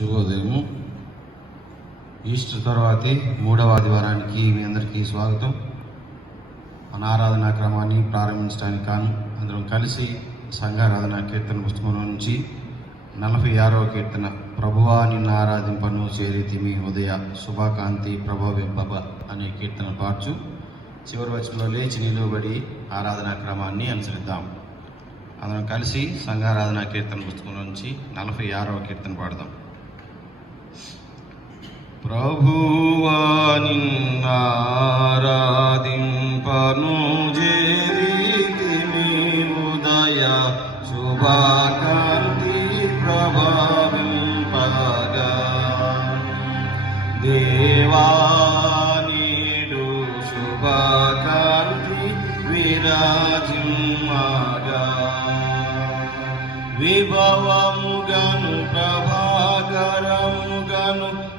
శుభోదయము. Easter తర్వాతి మూడవ ఆదివారానికి మీ అందరికీ స్వాగతం. మన ఆరాధనా క్రమాన్ని ప్రారంభించడానికి కాను అందరం కలిసి సంఘారాధన కీర్తన పుస్తకం నుంచి 46వ కీర్తన ప్రభువా నిన్ను ఆరాధింపను చేరితిమి ఉదయ శుభాకాంతి ప్రభావింపబ అనే కీర్తన పార్చు. చివరి వచనంలో లేచి నిలువబడి ఆరాధనా క్రమాన్ని అనుసరిద్దాం. అందరం కలిసి సంఘారాధన కీర్తన పుస్తకం నుంచి 46వ కీర్తన పాడదాం. ప్రభువా నిన్నారాధింపను చేరితిమి ఉదయ శుభాకాంతి ప్రభావింపగా దేవా నీడు శుభాకాంతి విరాజిమ్మగా విభవముగను ప్రభాకరముగను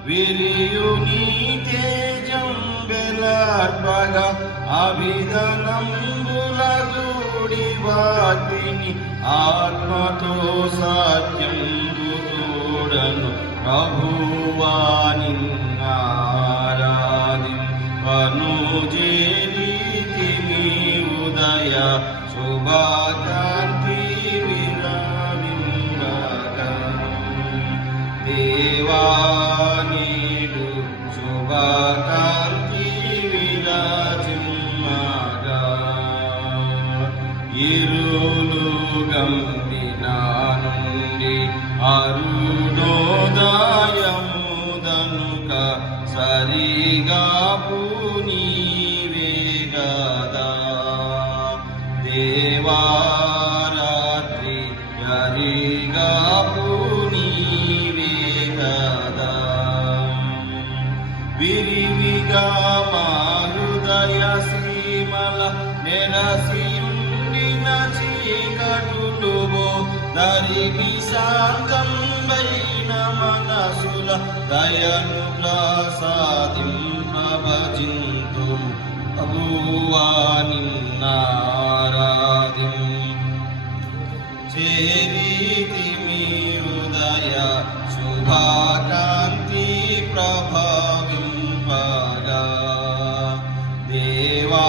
విరియు నీ తేజం వెలార్పగా అభిధనంబులగూడి వాటిని ఆత్మతో సత్యం తోడను ప్రభువా నిన్నారాధింపను చేరితిమి ఉదయ శుభాకాంతి దేవా నీడు శుభాకాంతి విరాజిమ్మగా ఇరులు గమ్మిన నుండి అరుణోదయముదనుక సరిగా పూనీవే గదా దేవా రాత్రి యరిగా విరివిగా మా హృదయ సీమల నెరసియుండిన చీకటులు దరిమి శాంతంబైన మనసుల దయను ప్రసాదింపభజింతు ప్రభువా నిన్నారాధిం చేరితిమి ఉదయ శుభాకాంతి ప్రభావింపగా దేవా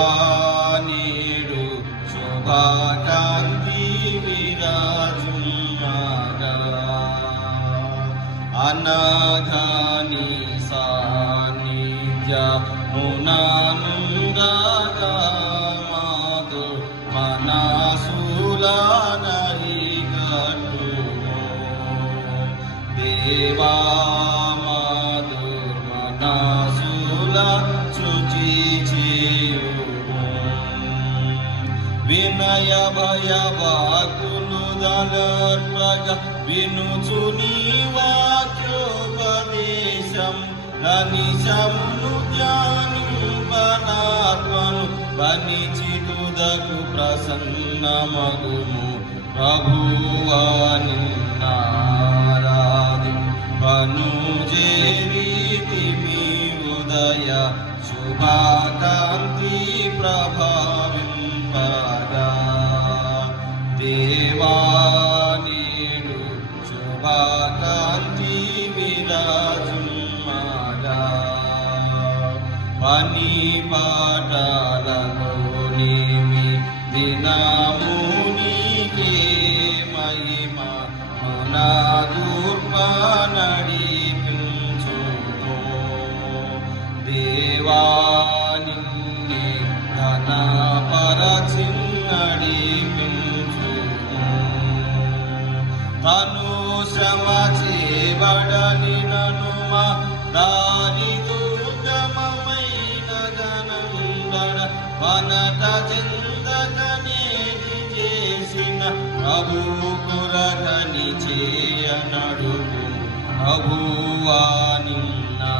నీడు శుభాకాంతి విరాజిమ్మగా అనాఘాని సాన్నిధ్య మునానుండగా మాధు మనసులనరి గట్టుము దేవా వినయ భయ వాకులు దలర్పగ వినుచు నీ వాక్యోపదేశం నిశమును ధ్యానింపనాత్మను వనిచితుదకు ప్రసన్నమగుము ప్రభువా నిన్నారాధింపను చేరితిమి ఉదయ శుభాకాంతి ప్రభావింపగా దేవా నీడు శుభాకాంతి విరాజిమ్మగా పని పాటలలోనిమి దినమునికే మహిమ నడిపించుము దేవా నిన్నే ఘనపరచిన్నడిపించుము తను శ్రమ చేబడని ననుమా దారి దుర్గమమైన గనందడ వనట చెందకనేది చేసిన ప్రభు కురకని చేయనడుగు ప్రభువా నిన్నారాధింపను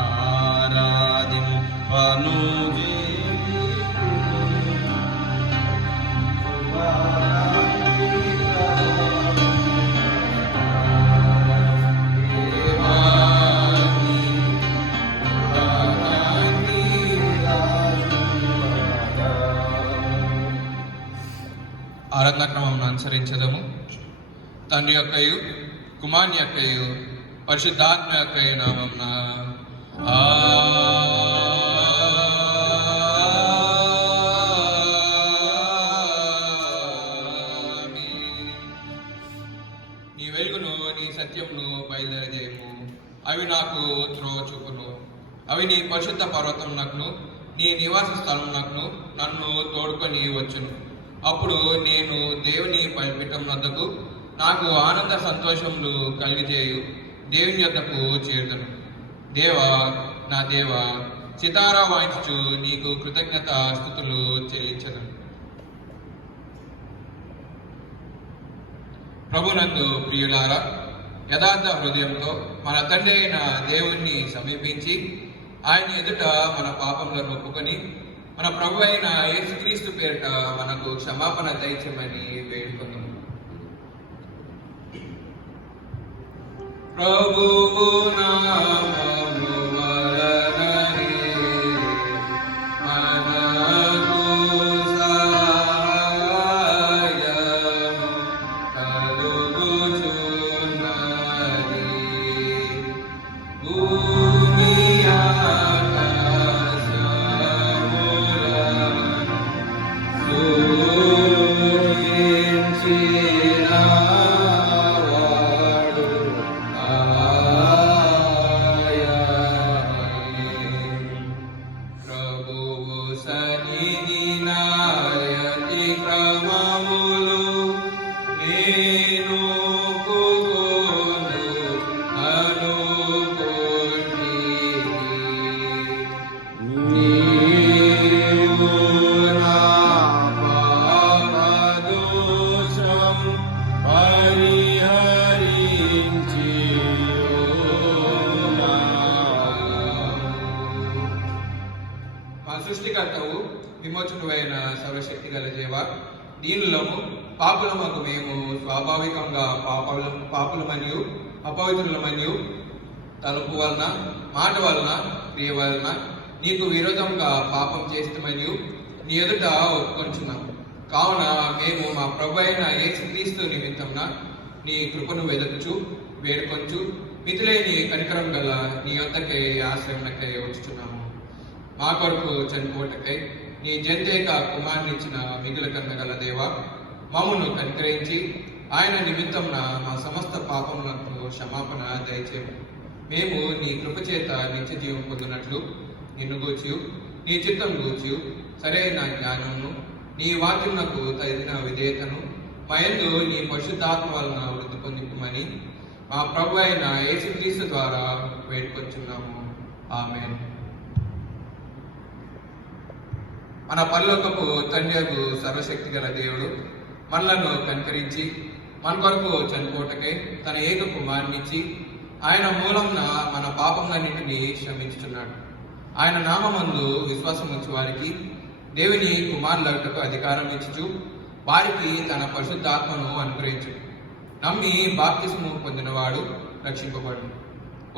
ఆరాధన క్రమం అనుసరించదము. తండ్రి యొక్కయు కుమారుని యొక్కయు పరిశుద్ధాత్మ యొక్క నామమున నీ వెలుగును నీ సత్యమును బయలుదేరజేయము. అవి నాకు త్రోవ చూపును. అవి నీ పరిశుద్ధ పర్వతమునకును నీ నివాస స్థలమునకును నన్ను తోడుకొని వచ్చును. అప్పుడు నేను దేవుని బలిపీఠం వద్దకు నాకు ఆనంద సంతోషములు కలిగజేయు దేవుని యొద్దకు చేరుదను. దేవా, నా దేవా, సితారా వాయించుచు నీకు కృతజ్ఞత స్తుతులు చెల్లించదను. ప్రభునందు ప్రియులారా, యథార్థ హృదయంతో మన తండ్రి అయిన దేవుణ్ణి సమీపించి ఆయన ఎదుట మన పాపములను ఒప్పుకొని మన ప్రభు అయిన యేసుక్రీస్తు పేరిట మనకు క్షమాపణ దయచేయమని వేడుకుందాం. ప్రభువు నామము వలననే మనకు సహాయము కలుగుచున్నది. భూమి ఆకాశములను సృజించిన వాడు ప్రభువు సన్నిధి నాయతి క్రమములు నేను కోను అనుకోండి. నీవు నా పాపదోషం పరిహరించి మా సృష్టికర్తవు విమోచనుడైన సర్వశక్తి గల దేవ, దీనులము పాపులమగు మేము స్వాభావికంగా పాపులమనియు అపవిత్రులమనియు తలుపు వలన మాట వలన క్రియ వలన నీకు విరోధంగా పాపం చేస్తామనియు నీ ఎదుట ఒప్పుకొంచున్నాము. కావున మేము మా ప్రభు అయిన యేసుక్రీస్తు నిమిత్తమున నీ కృపను వెదకుచు వేడుకొంచు మితిలేని కనికరం గల నీ యొద్దకై ఆశ్రయమునకై వచ్చుచున్నాము. మా కొరకు చనిపోటకై నీ జంతేక కుమారునిచ్చిన మిగుల కన్న గల దేవ, మమ్మను కనికరించి ఆయన నిమిత్తమున మా సమస్త పాపములకు క్షమాపణ దయచేయము. మేము నీ కృపచేత నిత్య జీవం పొందినట్లు నిన్ను గూర్చియు నీ చిత్తం గూర్చియు సరైన జ్ఞానమును నీ వాక్యమునకు తగిన విధేయతను మయందు నీ పరిశుద్ధాత్మ వలన వృద్ధి పొందింపమని మా ప్రభు అయిన యేసుక్రీస్తు ద్వారా వేడుకొచ్చున్నాము. ఆమేన్. మన పరలోకపు తండ్రియగు సర్వశక్తి గల దేవుడు మనలను కనికరించి మన కొరకు చనిపోటకై తన ఏక కుమారునిచ్చి ఆయన మూలంన మన పాపములన్నింటినీ క్షమించుచున్నాడు. ఆయన నామమందు విశ్వాసం ఉంచు వారికి దేవుని కుమారులకు అధికారం ఇచ్చుచు వారికి తన పరిశుద్ధాత్మను అనుగ్రహించు. నమ్మి బాప్తిస్ము పొందినవాడు రక్షింపబడు.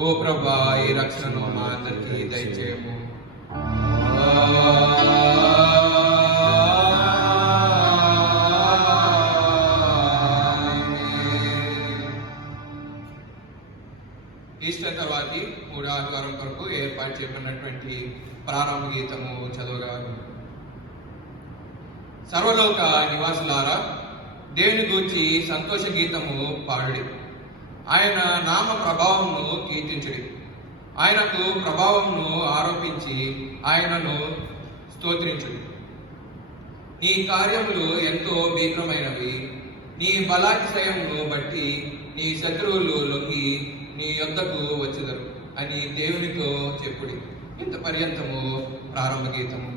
ఓ ప్రభువా, ఈ రక్షణను మా అందరికీ దయచేయము. ఈస్టర్ తర్వాతి 3వ ఆదివారం కొరకు ఏర్పాటు చేయబడినటువంటి ప్రారంభ గీతము చదవగలరు. సర్వలోక నివాసులారా, దేవుని గూర్చి సంతోష గీతము పాడుడి. ఆయన నామ ప్రభావమును కీర్తించుడి. ఆయనకు ప్రభావమును ఆరోపించి ఆయనను స్తోత్రించుడి. నీ కార్యములు ఎంతో భీకరమైనవి. నీ బలాతిశయమును బట్టి నీ శత్రువులు లొంగి నీ యొద్దకు వచ్చెదరు అని దేవునితో చెప్పుడి. ఇంత పర్యంతము ప్రారంభ గీతము.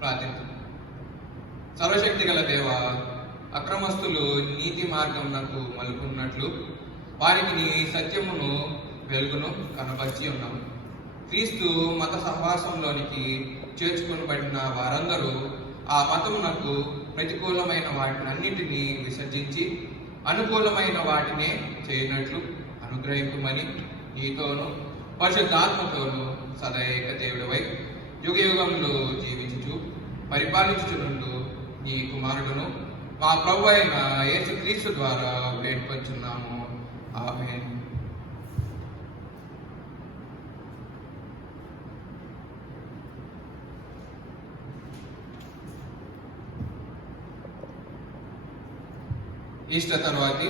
ప్రార్థించు. సర్వశక్తి గల దేవ, అక్రమస్తులు నీతి మార్గమునకు మలుపున్నట్లు వారికి నీ సత్యమును వెలుగును కనబర్చి ఉన్నాము. క్రీస్తు మత సహవాసంలోనికి చేర్చుకొనబడిన వారందరూ ఆ మతమునకు ప్రతికూలమైన వాటినన్నిటినీ విసర్జించి అనుకూలమైన వాటినే చేయనట్లు అనుగ్రహింపుమని నీతోనూ పరిశుద్ధాత్మతోనూ సదైక దేవుడివై యుగయుగంలో జీవించుచు పరిపాలించుచుండు నీ కుమారుడును మా ప్రభు అయిన యేసుక్రీస్తు ద్వారా వేడుకొంచున్నాము. ఆమేన్. ఈస్టర్ తర్వాతి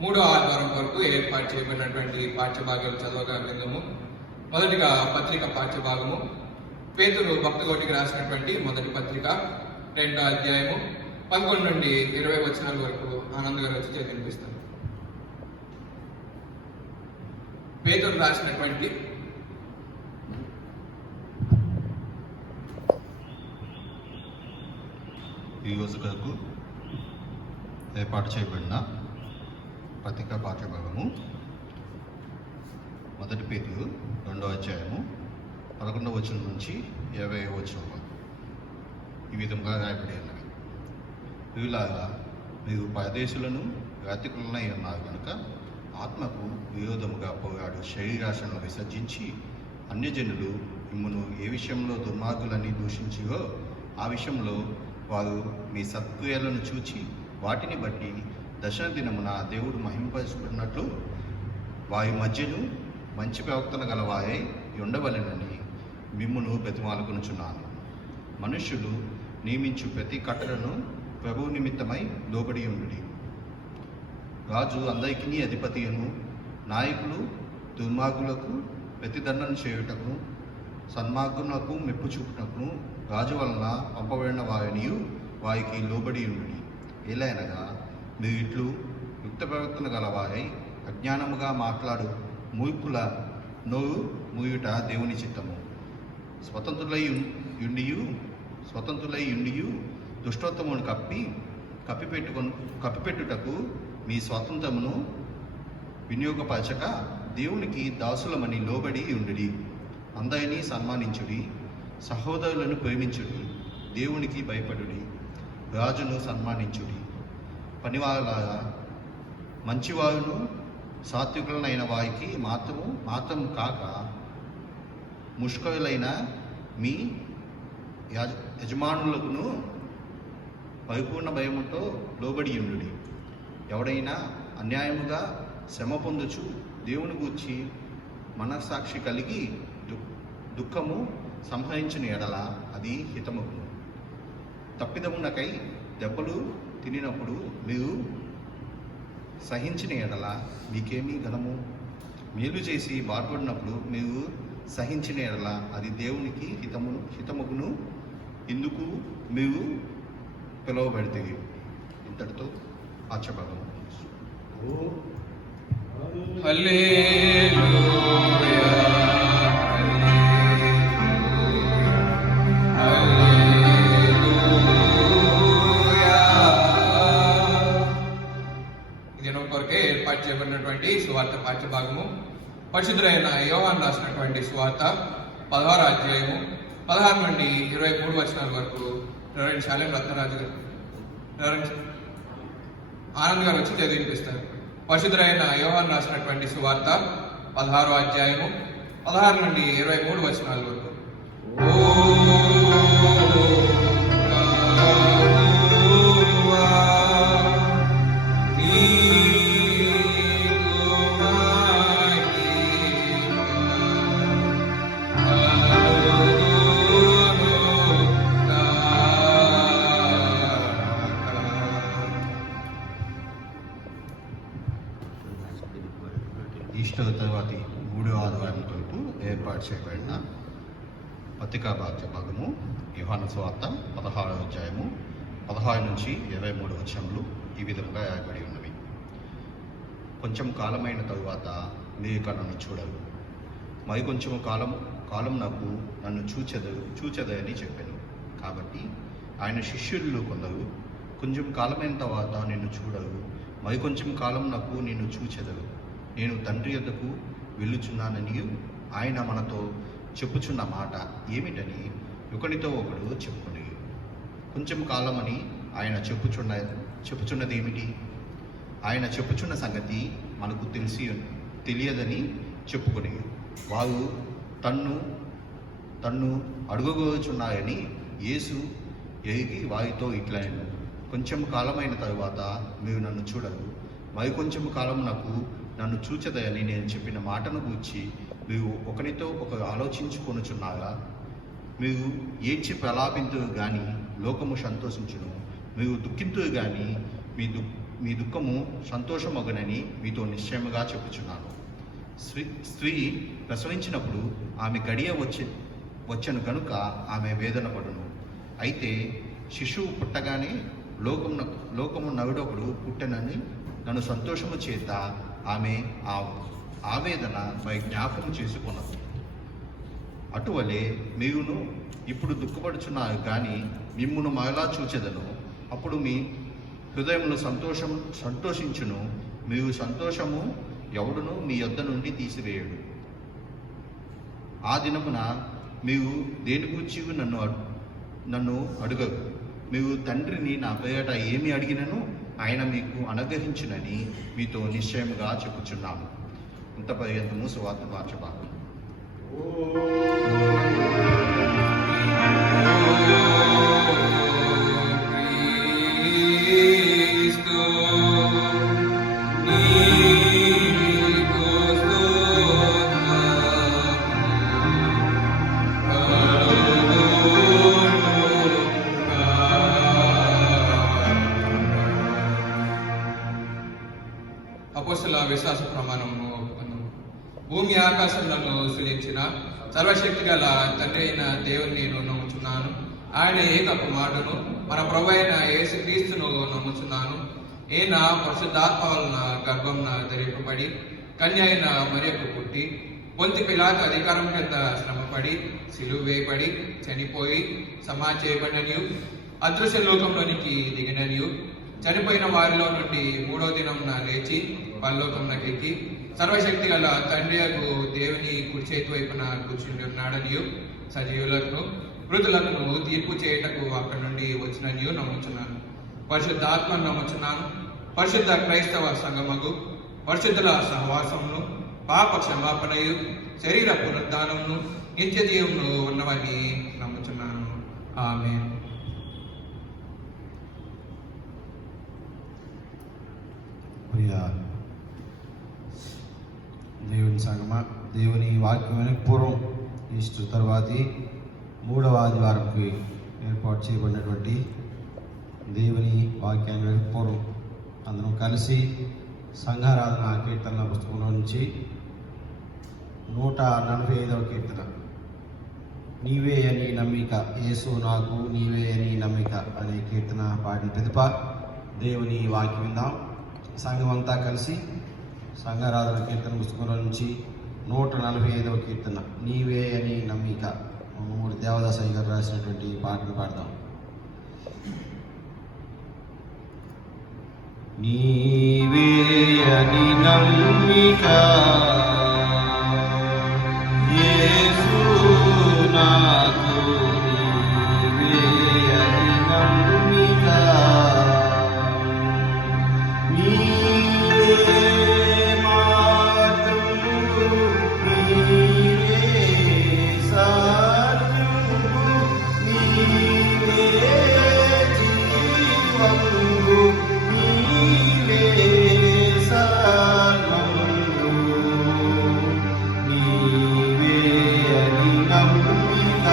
3వ ఆదివారం వరకు ఏర్పాటు చేయబడినటువంటి పాఠ్యభాగాలు చదవగా విందాము. మొదటిగా పత్రిక పాఠ్యభాగము, పేతురు భక్తకోటికి రాసినటువంటి మొదటి పత్రిక 2వ అధ్యాయము 11 నుండి 20 వచనాల వరకు ఆనంద్ గారు వచ్చి వినిపిస్తారు. పేతురు రాసినటువంటి ఈ రోజు కొరకు ఏర్పాటు చేయబడిన పత్రికా పాఠ్యభాగము మొదటి పేతురు 2వ అధ్యాయము 11వ వచనం నుంచి 20వ వచనం వరకు ఈ విధంగా రాయబడి ఉన్నవి. వీళ్ళగా మీరు పరదేశులను యాత్రికులనై ఉన్నారు కనుక ఆత్మకు విరోధముగా పోరాడు శరీరాశను విసర్జించి అన్యజనులు మిమ్మును ఏ విషయంలో దుర్మార్గులని దూషించిరో ఆ విషయంలో వారు మీ సత్క్రియలను చూచి వాటిని బట్టి దశమ దినమున దేవుడు మహింపరుచుకున్నట్లు వారి మధ్యను మంచి ప్రవర్తన గలవారై ఉండవలెనని మిమ్మును బ్రతిమాలుకొనుచున్నాను. మనుష్యులు నియమించు ప్రతి కట్టడను ప్రభువు నిమిత్తమై లోబడి ఉండుడి. రాజు అందరికీ అధిపతియను, నాయకులు దుర్మార్గులకు ప్రతిదండన చేయుటకు సన్మార్గులకు మెప్పు చూపుటకు రాజు వలన పంపబడిన వారినియు వారికి లోబడి ఉండుడి. ఏలైనగా మీరు ఇట్లు యుక్త ప్రవర్తన గలవారై అజ్ఞానముగా మాట్లాడు మూర్ఖుల నోరు మూయుట దేవుని చిత్తము. స్వతంత్రులై ఉండియు దుష్టోత్తమును కప్పిపెట్టుటకు మీ స్వాతంత్రమును వినియోగపరచక దేవునికి దాసులమని లోబడి ఉండుడి. అందరినీ సన్మానించుడి, సహోదరులను ప్రేమించుడి, దేవునికి భయపడుడి, రాజును సన్మానించుడి. పనివారులారా మంచివారును సాత్వికులనైన వారికి మాత్రము కాక ముష్కరులైన మీ యజమానులకును పరిపూర్ణ భయముతో లోబడి ఉండుడి. ఎవడైనా అన్యాయముగా శ్రమ పొందుచు దేవుని గూర్చి మనస్సాక్షి కలిగి దుఃఖము సంహరించిన ఎడల అది హితమగును. తప్పిదమునకై దెబ్బలు తినినప్పుడు మీరు సహించిన ఎడల మీకేమీ ఘనము. మేలు చేసి బాధపడినప్పుడు మీరు సహించిన ఎడల అది దేవునికి హితమగును. ఇందుకు మీరు పిలువబడితే. ఇంతటితో పాఠ్యభాగం. ఏర్పాటు చేయబడినటువంటి సువార్త పాఠ్యభాగము, పరిశుద్ధులైన యోహాను రాసినటువంటి సువార్త 16వ అధ్యాయము 16 నుండి 23 వచనాల వరకు రెవరెండ్ శాలెం రత్నరాజు గారు, రెవరెండ్ ఆనంద్ గారు వచ్చి చదివినిపిస్తారు. పరిశుద్ధులైన యోహాను రాసినటువంటి సువార్త 16వ అధ్యాయము 16 నుండి 23 వచనాల వరకు. ఈస్టర్ తర్వాతి 3వ ఆదివారం కొరకు ఏర్పాటు చేయబడిన పత్రికా భాగము యోహాను సువార్త 16వ అధ్యాయము 16 నుంచి 23 వచనములు ఈ విధంగా రాయబడి ఉన్నవి. కొంచెం కాలమైన తరువాత మీరు నన్ను చూడరు, మరి కొంచెం కాలం నాకు నన్ను చూచెదని చెప్పాను. కాబట్టి ఆయన శిష్యుల్లో కొందరు, కొంచెం కాలమైన తర్వాత నిన్ను చూడరు, మరి కొంచెం కాలం నాకు నిన్ను చూచెదరు, నేను తండ్రి యొద్దకు వెళ్ళుచున్నానని ఆయన మనతో చెప్పుచున్న మాట ఏమిటని ఒకనితో ఒకడు చెప్పుకుని. కొంచెం కాలమని ఆయన చెప్పుచున్నది ఏమిటి? ఆయన చెప్పుచున్న సంగతి మనకు తెలియదని చెప్పుకుని వారు తన్ను అడుగగోచున్నారని యేసు ఎరిగి వారితో ఇట్లనెను, కొంచెం కాలమైన తరువాత మీరు నన్ను చూడరు, మరి కొంచెం కాలం నాకు నన్ను చూచదయని నేను చెప్పిన మాటను గూర్చి మీరు ఒకరితో ఒకరు ఆలోచించుకొనుచున్నారా? మీరు ఏడ్చి ప్రలాపింతురు గాని లోకము సంతోషించును, మీరు దుఃఖింతురు గాని మీ దుఃఖము సంతోషమగునని మీతో నిశ్చయముగా చెప్పుచున్నాను. స్త్రీ ప్రసవించినప్పుడు ఆమె గడియ వచ్చను కనుక ఆమె వేదన పడును. అయితే శిశువు పుట్టగానే లోకము నరుడొకడు పుట్టనని నన్ను సంతోషము చేత ఆమె ఆ ఆవేదన పై జ్ఞాపకం చేసుకున్నది. అటువలే మీరును ఇప్పుడు దుఃఖపడుచున్నారు కానీ మిమ్మును మరలా చూచెదను, అప్పుడు మీ హృదయమును సంతోషించును, మీరు సంతోషము ఎవడును మీ యొద్ద నుండి తీసివేయడు. ఆ దినమున మీరు దేని గూర్చి నన్ను అడుగరు. మీరు తండ్రిని నా పేరట ఏమి అడిగినను ఆయన మీకు అనుగ్రహించునని మీతో నిశ్చయముగా చెప్పుచున్నాము. ఇంత పర్యంతము సువార్త మార్చబాకు. అపోస్తలుల విశ్వాస ప్రమాణము. భూమి ఆకాశములను సృజించిన సర్వశక్తి గల తండ్రి అయిన దేవుని నేను నమ్ముచున్నాను. ఆయన ఏక కుమారుడును మన ప్రభు అయిన యేసుక్రీస్తును నమ్ముచున్నాను. ఈయన పరిశుద్ధాత్మ వలన గర్భంన ధరింపబడి కన్య అయిన మరియకు పుట్టి పొంతి పిలాతు అధికారం కింద శ్రమపడి సిలువ వేయబడి చనిపోయి సమాధి చేయబడిననియు అదృశ్య లోకంలోనికి దిగిననియు చనిపోయిన వారిలో నుండి 3వ దినంన లేచి పరలోకంలోకి ఎక్కి సర్వశక్తి గల తండ్రియకు దేవుని కుడి చేతి వైపున కూర్చుని ఉన్నాడనియు సజీవులను మృతులను తీర్పు చేయుటకు అక్కడి నుండి వచ్చిననియు నమ్ముచున్నాను. పరిశుద్ధాత్మను నమ్ముచున్నాను. పరిశుద్ధ క్రైస్తవ సంగమగు పరిశుద్ధుల సహవాసమును పాప క్షమాపణయు శరీర పునరుద్ధానమును నిత్య జీవమును ఉన్నవని నమ్ముచున్నాను. ఆమేన్. ప్రియ దేవుని సంగమ, దేవుని వాక్యమైన పూర్వం ఈస్టర్ తర్వాతి 3వ ఆదివారంకి ఏర్పాటు చేయబడినటువంటి దేవుని వాక్యాన్ని పూర్వం అందరం కలిసి సంఘారాధన కీర్తనల పుస్తకంలో నుంచి 145వ కీర్తన, నీవే అని నమ్మిక, యేసు నాకు నీవే అని నమ్మిక అనే కీర్తన పాడిన పిదప దేవుని వాక్యం విందాం. సంఘమంతా కలిసి సంఘారాధన కీర్తన పుస్తకంలో నుంచి 145వ కీర్తన, నీవే అని నమ్మిక, 3 దేవదాసయ్య గారు రాసినటువంటి పాటను పాడదాం. నీవే అని నమ్మిక, యేసు నాకు నీవే అని నమ్మిక, నీవే మార్గము, నీవే సత్యము, నీవే జీవము, నీవే సర్వము, నీవే అని నమ్మిక.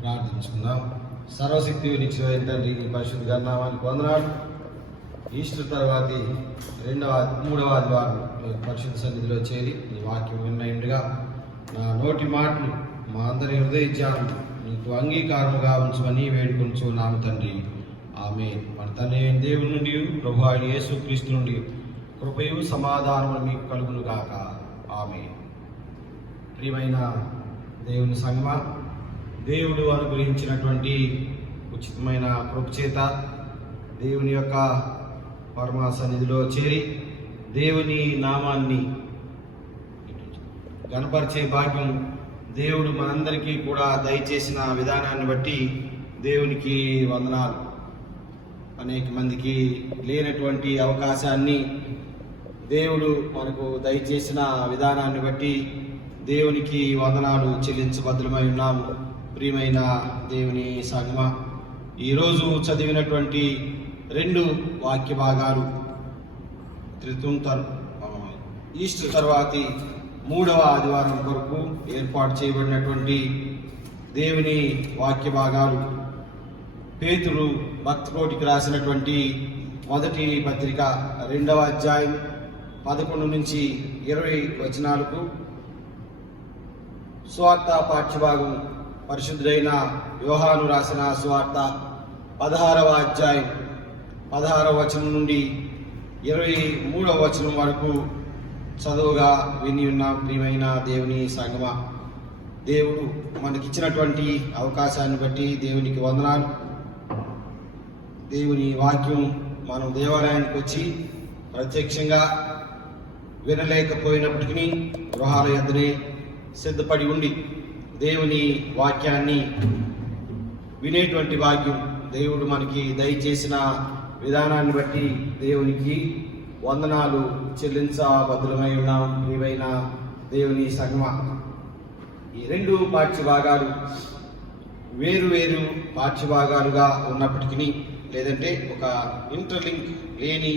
ప్రార్థించుకుందాం. సర్వశక్తి నిత్యమైన తండ్రి, నీ పరిశుద్ధ గణనామానికి వందనాలు. ఈస్టర్ తర్వాతి మూడవ ఆదివారం పరిశుద్ధ సన్నిధిలో చేరి నీ వాక్యం విన్నయుడిగా నా నోటి మాటలు మా అందరి హృదయ ధ్యానం నీకు అంగీకారముగా ఉంచమని వేడుకొంచున్నాము తండ్రి. ఆమె మన తండ్రి అయిన దేవుని నుండి ప్రభు అయిన యేసుక్రీస్తు నుండి కృపయు సమాధానము మీకు కలుగును గాక. ఆమె. ప్రియమైన దేవుని సంగమా, దేవుడు అనుగ్రహించినటువంటి ఉచితమైన కృప చేత దేవుని యొక్క పరమ సన్నిధిలో చేరి దేవుని నామాన్ని గణపరిచే భాగ్యం దేవుడు మనందరికీ కూడా దయచేసిన విధానాన్ని బట్టి దేవునికి వందనాలు. అనేక మందికి లేనటువంటి అవకాశాన్ని దేవుడు మనకు దయచేసిన విధానాన్ని బట్టి దేవునికి వందనాలు చెల్లించబద్ధమై ఉన్నాము. ప్రియమైన దేవుని సంగమ, ఈరోజు చదివినటువంటి 2 వాక్య భాగాలు ఈస్టర్ తర్వాతి 3వ ఆదివారం కొరకు ఏర్పాటు చేయబడినటువంటి దేవుని వాక్య భాగాలు పేతురు భక్తకోటికి రాసినటువంటి మొదటి పత్రిక 2వ అధ్యాయం 11 నుంచి 20 వచనాలకు, సువార్త పాఠ్యభాగం పరిశుద్ధుడైన యోహాను రాసిన సువార్త 16వ అధ్యాయం 16వ వచనం నుండి 23వ వచనం వరకు చదువుగా విని ఉన్న ప్రియమైన దేవుని సంగమా, దేవుడు మనకిచ్చినటువంటి అవకాశాన్ని బట్టి దేవునికి వందనాలు. దేవుని వాక్యం మనం దేవాలయానికి వచ్చి ప్రత్యక్షంగా వినలేకపోయినప్పటికీ గృహాల యొద్దనే సిద్ధపడి ఉండి దేవుని వాక్యాన్ని వినేటువంటి భాగ్యం దేవుడు మనకి దయచేసిన విధానాన్ని బట్టి దేవునికి వందనాలు చెల్లించబద్ధులమై ఉన్నాం. ప్రియమైన దేవుని సంగమా, ఈ రెండు పాఠ్యభాగాలు వేరు వేరు పాఠ్యభాగాలుగా ఉన్నప్పటికీ, లేదంటే ఒక ఇంటర్లింక్ లేని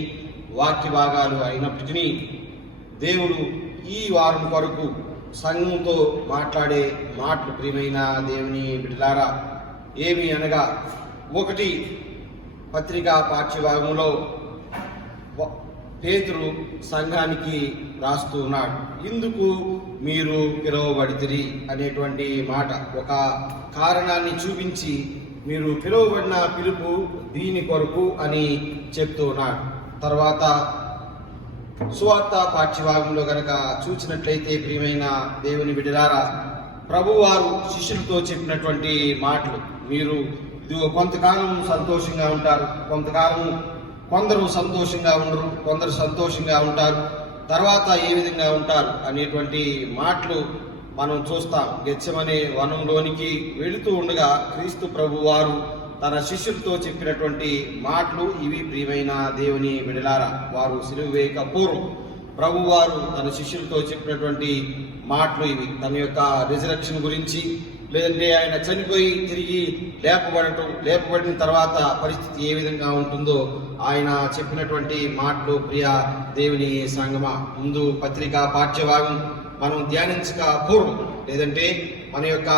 వాక్య భాగాలు అయినప్పటికీ, దేవుడు ఈ వారం కొరకు సంఘంతో మాట్లాడే మాటలు ప్రియమైన దేవుని బిడ్డలారా ఏమి అనగా, ఒకటి పత్రికా పాఠ్యభాగంలో పేతురు సంఘానికి రాస్తూ ఉన్నాడు. ఇందుకు మీరు పిలువబడితిరి అనేటువంటి మాట, ఒక కారణాన్ని చూపించి మీరు పిలువబడిన పిలుపు దీని కొరకు అని చెప్తూ ఉన్నాడు. తర్వాత సువార్త పాఠ్యభాగంలో గనక చూసినట్లయితే ప్రియమైన దేవుని బిడ్డలారా, ప్రభువారు శిష్యులతో చెప్పినటువంటి మాటలు, మీరు ఇదిగో కొంతకాలం సంతోషంగా ఉంటారు, కొందరు సంతోషంగా ఉండరు, కొందరు సంతోషంగా ఉంటారు, తర్వాత ఏ విధంగా ఉంటారు అనేటువంటి మాటలు మనం చూస్తాం. గెత్సెమనే వనంలోనికి వెళుతూ ఉండగా క్రీస్తు ప్రభువారు తన శిష్యులతో చెప్పినటువంటి మాటలు ఇవి ప్రియమైన దేవుని బిడలారా. వారు సిలువ వేయక పూర్వం ప్రభువారు తన శిష్యులతో చెప్పినటువంటి మాటలు ఇవి. తన యొక్క రిజరక్షన్ గురించి, లేదంటే ఆయన చనిపోయి తిరిగి లేపబడిన తర్వాత పరిస్థితి ఏ విధంగా ఉంటుందో ఆయన చెప్పినటువంటి మాటలు. ప్రియ దేవుని సంగమా, ముందు పత్రికా పాఠ్యభాగం మనం ధ్యానించక పూర్వం, లేదంటే మన యొక్క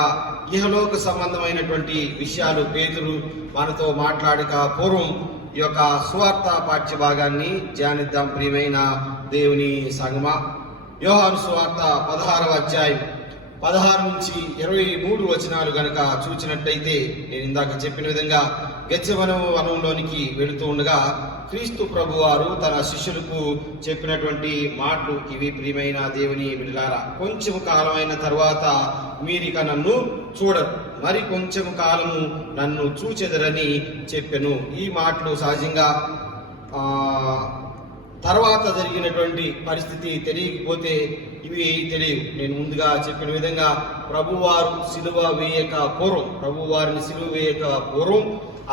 ఇహలోక సంబంధమైనటువంటి విషయాలు పేతురు మనతో మాట్లాడక పూర్వం ఈ యొక్క సువార్త పాఠ్యభాగాన్ని ధ్యానిద్దాం. ప్రియమైన దేవుని సంగమా, యోహాను సువార్త 16వ అధ్యాయం 16 నుంచి 23 వచనాలు గనక చూచినట్టయితే, నేను ఇందాక చెప్పిన విధంగా గెత్సెమనే వనంలోనికి వెళుతూ ఉండగా క్రీస్తు ప్రభువారు తన శిష్యులకు చెప్పినటువంటి మాటలు ఇవి ప్రియమైన దేవుని బిడ్డలారా. కొంచెం కాలమైన తరువాత మీరిక నన్ను చూడరు, మరి కొంచెం కాలము నన్ను చూచెదరని చెప్పెను. ఈ మాటలు సహజంగా తర్వాత జరిగినటువంటి పరిస్థితి తెలియకపోతే ఇవి తెలియవు. నేను ముందుగా చెప్పిన విధంగా ప్రభువారిని సిలువ వేయక పూర్వం,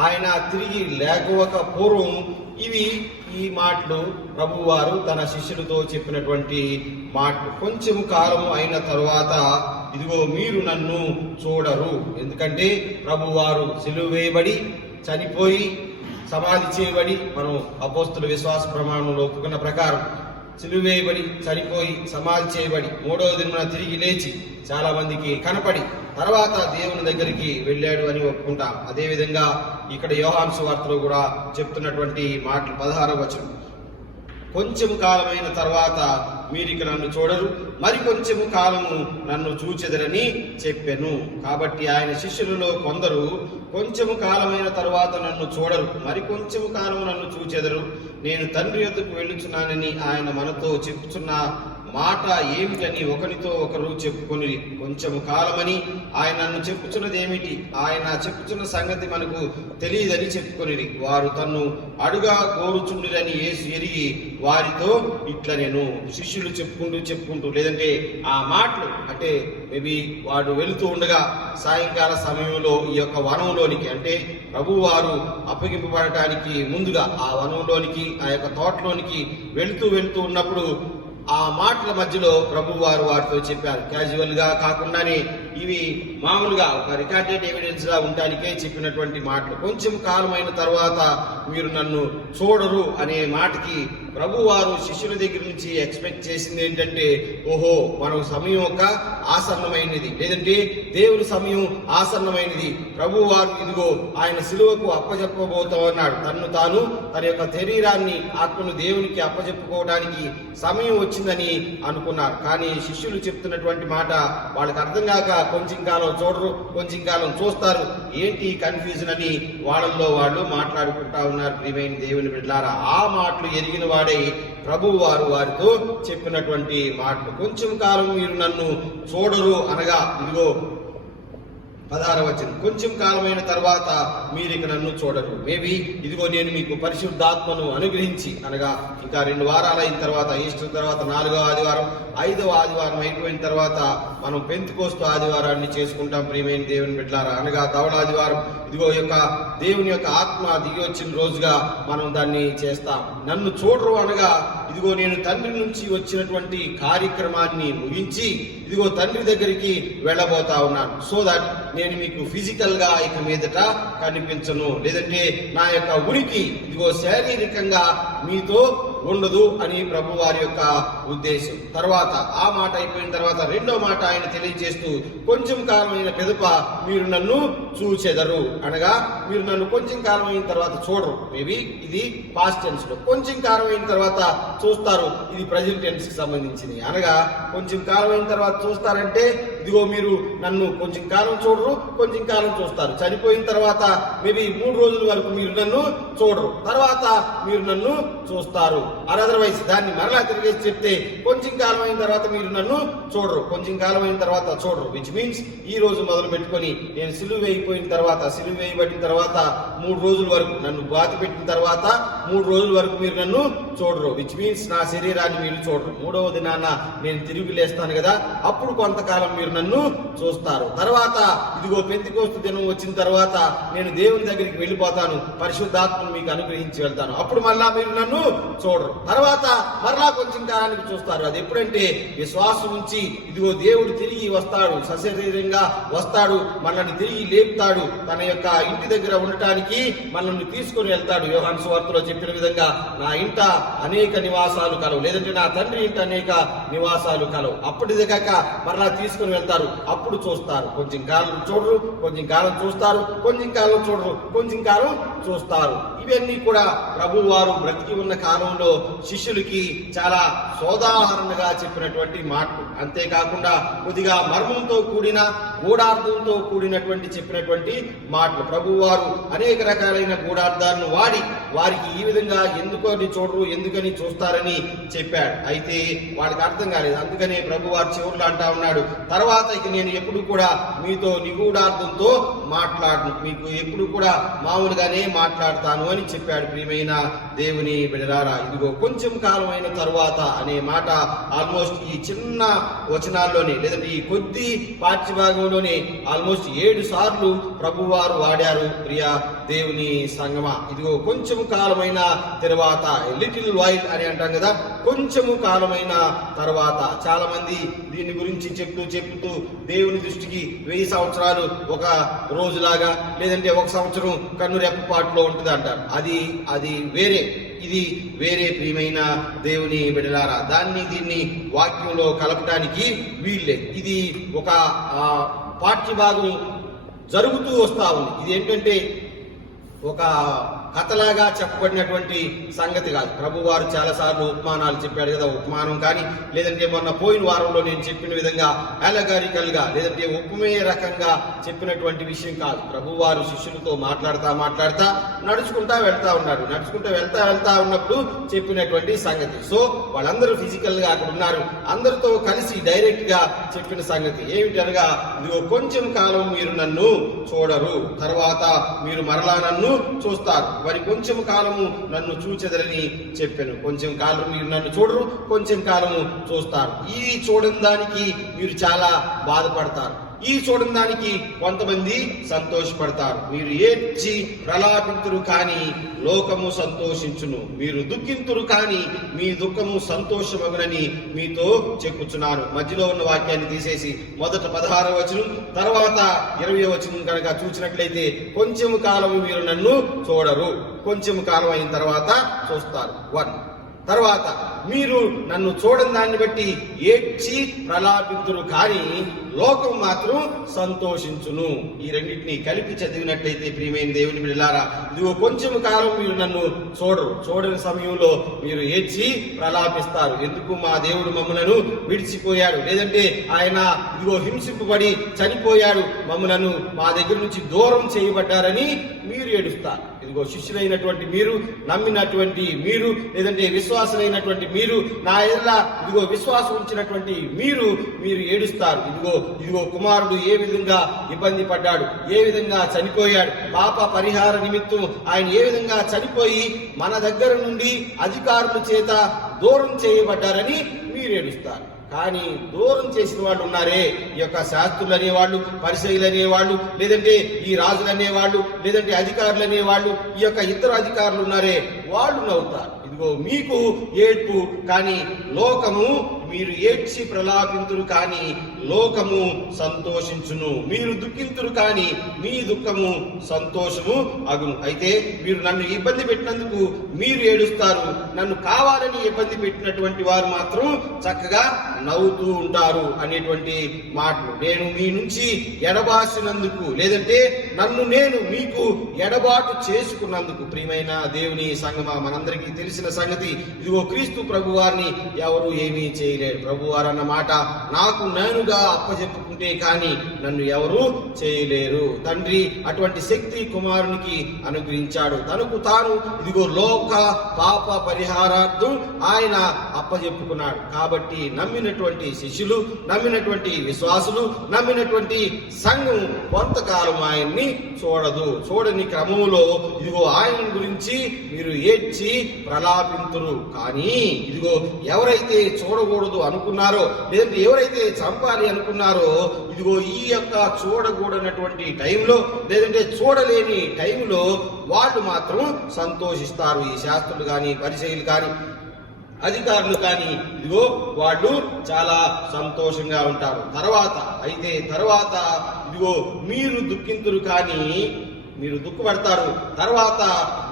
ఆయన తిరిగి లేకపోక పూర్వం ఈ మాటలు ప్రభువారు తన శిష్యులతో చెప్పినటువంటి మాటలు. కొంచెం కాలం అయిన తరువాత ఇదిగో మీరు నన్ను చూడరు, ఎందుకంటే ప్రభువారు సిలువ వేయబడి చనిపోయి సమాధి చేయబడి, మనం అపోస్తుల విశ్వాస ప్రమాణంలో ఒప్పుకున్న ప్రకారం సిలువ వేయబడి చనిపోయి సమాధి చేయబడి 3వ దినమున తిరిగి లేచి చాలా మందికి కనపడి తర్వాత దేవుని దగ్గరికి వెళ్ళాడు అని ఒప్పుకుంటాం. అదేవిధంగా ఇక్కడ యోహాను సువార్తలో కూడా చెప్తున్నటువంటి మాటలు 16వ వచనం, కొంచెం కాలమైన తర్వాత మీరిక నన్ను చూడరు, మరి కొంచెము కాలము నన్ను చూచెదరని చెప్పెను. కాబట్టి ఆయన శిష్యులలో కొందరు కొంచెము కాలమైన తరువాత నన్ను చూడరు, మరి కొంచెము కాలము నన్ను చూచెదరు, నేను తండ్రి యొద్దకు వెళ్ళుచున్నానని ఆయన మనతో చెప్పుచున్న మాట ఏమిటని ఒకరితో ఒకరు చెప్పుకొని, కొంచెము కాలమని ఆయన నన్ను చెప్పుచున్నది ఏమిటి, ఆయన చెప్పుచున్న సంగతి మనకు తెలియదని చెప్పుకొని వారు తన్ను అడుగా కోరుచుండిరని యేసు ఎరిగి వారితో ఇట్లా నేను శిష్యులు చెప్పుకుంటూ లేదంటే ఆ మాటలు అంటే మేబీ వాడు వెళుతూ ఉండగా సాయంకాల సమయంలో ఈ యొక్క వనంలోనికి, అంటే ప్రభువారు అప్పగింపబడటానికి ముందుగా ఆ వనంలోనికి, ఆ యొక్క తోటలోనికి వెళుతూ ఉన్నప్పుడు ఆ మాటల మధ్యలో ప్రభువారు వారితో చెప్పారు. క్యాజువల్ గా కాకుండానే ఇవి మామూలుగా ఒక రికార్డెడ్ ఎవిడెన్స్ గా ఉండటానికే చెప్పినటువంటి మాటలు. కొంచెం కాలమైన తర్వాత మీరు నన్ను చూడరు అనే మాటకి ప్రభువారు శిష్యుల దగ్గర నుంచి ఎక్స్పెక్ట్ చేసింది ఏంటంటే, ఓహో మన సమయం ఒక ఆసన్నమైనది, లేదంటే దేవుని సమయం ఆసన్నమైనది, ప్రభువారు ఇదిగో ఆయన సిలువకు అప్పచెప్పబోతామన్నాడు. తాను తన యొక్క శరీరాన్ని ఆత్మను దేవునికి అప్పచెప్పుకోవడానికి సమయం వచ్చిందని అనుకున్నారు. కానీ శిష్యులు చెప్తున్నటువంటి మాట వాళ్ళకి అర్థం కాక కొంచెం కాలం చూడరు, కొంచెం కాలం చూస్తారు, ఏంటి కన్ఫ్యూజన్ అని వాళ్ళల్లో వాళ్ళు మాట్లాడుకుంటా ఉన్నారు. ప్రియమైన దేవుని బిడ్డలారా, ఆ మాటలు ఎరిగిన వాడై ప్రభువు వారు వారితో చెప్పినటువంటి మాటలు. కొంచెం కాలం మీరు నన్ను చూడరు అనగా, ఇదిగో 16వ వచనం, కొంచెం కాలమైన తర్వాత మీరు ఇక నన్ను చూడరు. మేబీ ఇదిగో నేను మీకు పరిశుద్ధాత్మను అనుగ్రహించి, అనగా ఇంకా 2 వారాలు అయిన తర్వాత, ఈస్టర్ తర్వాత 4వ ఆదివారం, 5వ ఆదివారం అయిపోయిన తర్వాత మనం పెంతెకోస్తు ఆదివారాన్ని చేసుకుంటాం. ప్రియమైన దేవుని బిడ్డలారా, అనగా ధవళ ఆదివారం, ఇదిగో యొక్క దేవుని యొక్క ఆత్మ దిగి వచ్చిన రోజుగా మనం దాన్ని చేస్తాం. నన్ను చూడరు అనగా, ఇదిగో నేను తండ్రి నుంచి వచ్చినటువంటి కార్యక్రమాన్ని ముగించి ఇదిగో తండ్రి దగ్గరికి వెళ్ళబోతా ఉన్నాను. సో దట్ నేను మీకు ఫిజికల్ గా ఇక మీదట కనిపించను, లేదంటే నా యొక్క ఉనికి ఇదిగో శారీరకంగా మీతో ఉండదు అని ప్రభు వారి యొక్క ఉద్దేశం. తర్వాత ఆ మాట అయిపోయిన తర్వాత 2వ మాట ఆయన తెలియజేస్తూ, కొంచెం కాలం అయిన పిదప మీరు నన్ను చూచెదరు అనగా, మీరు నన్ను కొంచెం కాలం అయిన తర్వాత చూడరు. మేబీ ఇది పాస్ట్ టెన్స్ లో, కొంచెం కాలం అయిన తర్వాత చూస్తారు, ఇది ప్రజెంట్ టెన్స్ కి సంబంధించింది. అనగా కొంచెం కాలం అయిన తర్వాత చూస్తారంటే, ఇదిగో మీరు నన్ను కొంచెం కాలం చూడరు, కొంచెం కాలం చూస్తారు. చనిపోయిన తర్వాత మేబీ 3 రోజుల వరకు మీరు నన్ను చూడరు, తర్వాత మీరు నన్ను చూస్తారు. అదర్వైజ్ దాన్ని మరలా తిరిగేసి చెప్తే, కొంచెం కాలం అయిన తర్వాత మీరు నన్ను చూడరు, కొంచెం కాలం అయిన తర్వాత చూడరు. విచ్ మీన్స్ ఈ రోజు మొదలు పెట్టుకొని నేను సిలువ వేయబడిన తర్వాత 3 రోజుల వరకు, నన్ను బాధ పెట్టిన తర్వాత 3 రోజుల వరకు మీరు నన్ను చూడరు. విచ్ మీన్స్ నా శరీరాన్ని మీరు చూడరు. 3వ దినాన నేను తిరిగి లేస్తాను కదా, అప్పుడు కొంతకాలం మీరు నన్ను చూస్తారు. తర్వాత ఇదిగో పెంతెకోస్తు దినం వచ్చిన తర్వాత నేను దేవుని దగ్గరికి వెళ్ళిపోతాను, పరిశుద్ధాత్మను మీకు అనుగ్రహించి వెళ్తాను, అప్పుడు మళ్ళా మీరు నన్ను చూడరు. తర్వాత మరలా కొంచెం కాలానికి చూస్తారు. అది ఎప్పుడంటే విశ్వాసం ఉంచి ఇదిగో దేవుడు తిరిగి వస్తాడు, సశరీరంగా వస్తాడు, మనల్ని తిరిగి లేపుతాడు, తన యొక్క ఇంటి దగ్గర ఉండటానికి మనల్ని తీసుకొని వెళ్తాడు. యోహాను సువార్తలో చెప్పిన విధంగా, నా ఇంట అనేక నివాసాలు కలవు, లేదంటే నా తండ్రి ఇంట అనేక నివాసాలు కలవు. అప్పటిదాకా మరలా తీసుకొని వెళ్తారు, అప్పుడు చూస్తారు. కొంచెం కాలం చూడరు, కొంచెం కాలం చూస్తారు, కొంచెం కాలం చూడరు, కొంచెం కాలం చూస్తారు. ఇవన్నీ కూడా ప్రభు వారు బ్రతికి ఉన్న కాలంలో శిష్యులకి చాలా సోదాహరణగా చెప్పినటువంటి మాటలు. అంతేకాకుండా కొద్దిగా మర్మంతో కూడిన గూఢార్థంతో కూడినటువంటి చెప్పినటువంటి మాటలు. ప్రభు వారు అనేక రకాలైన గూఢార్థాలను వాడి వారికి ఈ విధంగా ఎందుకని చూడరు, ఎందుకని చూస్తారని చెప్పాడు. అయితే వాళ్ళకి అర్థం కాలేదు. అందుకనే ప్రభు వారు చివరిలో అంటా ఉన్నాడు, తర్వాత ఇక నేను ఎప్పుడు కూడా మీతో నిగూఢార్థంతో మాట్లాడను, మీకు ఎప్పుడు కూడా మామూలుగానే మాట్లాడతాను అని చెప్పాడు. ప్రియమైన దేవుని బిడ్డలారా, ఇదిగో కొంచెం కాలం అయిన తరువాత అనే మాట ఆల్మోస్ట్ ఈ చిన్న వచనాల్లోనే, లేదంటే ఈ కొద్ది పాఠ్యభాగంలోనే ఆల్మోస్ట్ 7 సార్లు ప్రభువారు వాడారు. ప్రియ దేవుని సంగమా, ఇదిగో కొంచెం కాలమైన తర్వాత, లిటిల్ వైల్ అని అంటాం కదా, కొంచెము కాలమైన తర్వాత. చాలా మంది దీని గురించి చెప్తూ దేవుని దృష్టికి 1000 సంవత్సరాలు ఒక రోజులాగా, లేదంటే 1 సంవత్సరం కన్ను రెప్పపాటులో ఉంటుంది అంటారు. అది వేరే, ఇది వేరే. ప్రియమైన దేవుని బిడ్డలారా, దీన్ని వాక్యంలో కలపడానికి వీళ్ళే. ఇది ఒక పాఠ్యభాగం జరుగుతూ వస్తా ఉంది. ఇది ఏంటంటే ఒక కథలాగా చెప్పబడినటువంటి సంగతి కాదు. ప్రభు వారు చాలా సార్లు ఉపమానాలు చెప్పాడు కదా, ఉపమానం కానీ, లేదంటే మొన్న పోయిన వారంలో నేను చెప్పిన విధంగా అలగారికల్ గా, లేదంటే ఉపమేయ రకంగా చెప్పినటువంటి విషయం కాదు. ప్రభు వారు శిష్యులతో మాట్లాడుతా నడుచుకుంటా వెళ్తా ఉన్నారు. వెళ్తా ఉన్నప్పుడు చెప్పినటువంటి సంగతి. సో వాళ్ళందరూ ఫిజికల్ గా అక్కడ ఉన్నారు, అందరితో కలిసి డైరెక్ట్ గా చెప్పిన సంగతి ఏమిటనగా, ఇదిగో కొంచెం కాలం మీరు నన్ను చూడరు, తర్వాత మీరు మరలా నన్ను చూస్తారు, మరి కొంచెం కాలము నన్ను చూచెదరని చెప్పాను. కొంచెం కాలం మీరు నన్ను చూడరు, కొంచెం కాలము చూస్తారు. ఈ చూడని దానికి మీరు చాలా బాధపడతారు, ఈ చూడని దానికి కొంతమంది సంతోషపడతారు. మీరు ఏడ్చి ప్రలాపింతురు కానీ లోకము సంతోషించును, మీరు దుఃఖింతురు కానీ మీ దుఃఖము సంతోషమగునని మీతో చెప్పుచున్నాను. మధ్యలో ఉన్న వాక్యాన్ని తీసేసి మొదట 16వ వచనం, తర్వాత 20వ వచనం కనుక చూసినట్లయితే, కొంచెం కాలము మీరు నన్ను చూడరు, కొంచెం కాలం అయిన తర్వాత చూస్తారు. 1 తర్వాత మీరు నన్ను చూడని దాన్ని బట్టి ఏడ్చి ప్రలాపింతురు కానీ లోకం మాత్రం సంతోషించును. ఈ రెండింటిని కలిపి చదివినట్లయితే ప్రియమైన దేవుని బిడ్డలారా, ఇదిగో కొంచెం కాలం మీరు నన్ను చూడని సమయంలో మీరు ఏడ్చి ప్రలాపిస్తారు. ఎందుకు మా దేవుడు మమ్మలను విడిచిపోయాడు, లేదంటే ఆయన ఇదిగో హింసింపబడి చనిపోయాడు, మమ్మలను మా దగ్గర నుంచి దూరం చేయబడ్డారని మీరు ఏడుస్తారు. ఇదిగో శిష్యులైనటువంటి మీరు, నమ్మినటువంటి మీరు, లేదంటే విశ్వాసులైనటువంటి మీరు, నా ఎదుట ఇదిగో విశ్వాసం ఉంచినటువంటి మీరు ఏడుస్తారు. ఇదిగో కుమారుడు ఏ విధంగా ఇబ్బంది పడ్డాడు, ఏ విధంగా చనిపోయాడు, పాప పరిహార నిమిత్తం ఆయన ఏ విధంగా చనిపోయి మన దగ్గర నుండి అధికారుల చేత దూరం చేయబడ్డారని మీరు ఏడుస్తారు. కానీ దూరం చేసిన వాళ్ళు ఉన్నారే, ఈ యొక్క శాస్త్రులు అనేవాళ్ళు, పరిసయ్యులు అనేవాళ్ళు, లేదంటే ఈ రాజులు అనేవాళ్ళు, లేదంటే అధికారులు అనేవాళ్ళు, ఈ యొక్క ఇతర అధికారులు ఉన్నారే, వాళ్ళు నవ్వుతారు. ఇదిగో మీకు ఏడ్పు, కానీ లోకము మీరు ఏడ్చి ప్రలాపింతురు, కానీ లోకము సంతోషించును. మీరు దుఃఖింతురు, కానీ మీ దుఃఖము సంతోషము అగును. అయితే మీరు నన్ను ఇబ్బంది పెట్టినందుకు మీరు ఏడుస్తారు, నన్ను కావాలని ఇబ్బంది పెట్టినటువంటి వారు మాత్రం చక్కగా నవ్వుతూ ఉంటారు అనేటువంటి మాటలు. నేను మీ నుంచి ఎడబాసినందుకు, లేదంటే నన్ను నేను మీకు ఎడబాటు చేసుకున్నందుకు, ప్రియమైన దేవుని సంగమా, మనందరికీ తెలిసిన సంగతి, ఇదిగో క్రీస్తు ప్రభు వారిని ఎవరు ఏమీ చేయలేరు. ప్రభువారు అన్న మాట, నాకు నేనుగా అప్పచెప్పుకుంటే కానీ నన్ను ఎవరు చేయలేరు. తండ్రి అటువంటి శక్తి కుమారునికి అనుగ్రహించాడు. తనకు తాను ఇదిగో లోక పాప పరిహారార్థం ఆయన అప్పచెప్పుకున్నాడు. కాబట్టి నమ్మినటువంటి శిష్యులు, నమ్మినటువంటి విశ్వాసులు, నమ్మినటువంటి సంఘం కొంతకాలం ఆయన్ని చూడని క్రమంలో ఇదిగో ఆయన గురించి మీరు ఏడ్చి ప్రలాపింతురు. కానీ ఇదిగో ఎవరైతే చూడకూడదు అనుకున్నారో, లేదంటే ఎవరైతే చంపాలి అనుకున్నారో, ఇదిగో ఈ యొక్క చూడకూడనటువంటి టైంలో, లేదంటే చూడలేని టైంలో వాళ్ళు మాత్రం సంతోషిస్తారు. ఈ శాస్త్రులు కానీ, పరిచయులు కానీ, అధికారులు కానీ ఇదిగో వాళ్ళు చాలా సంతోషంగా ఉంటారు. తర్వాత ఇదిగో మీరు దుఃఖింతురు, కానీ మీరు దుఃఖపడతారు. తర్వాత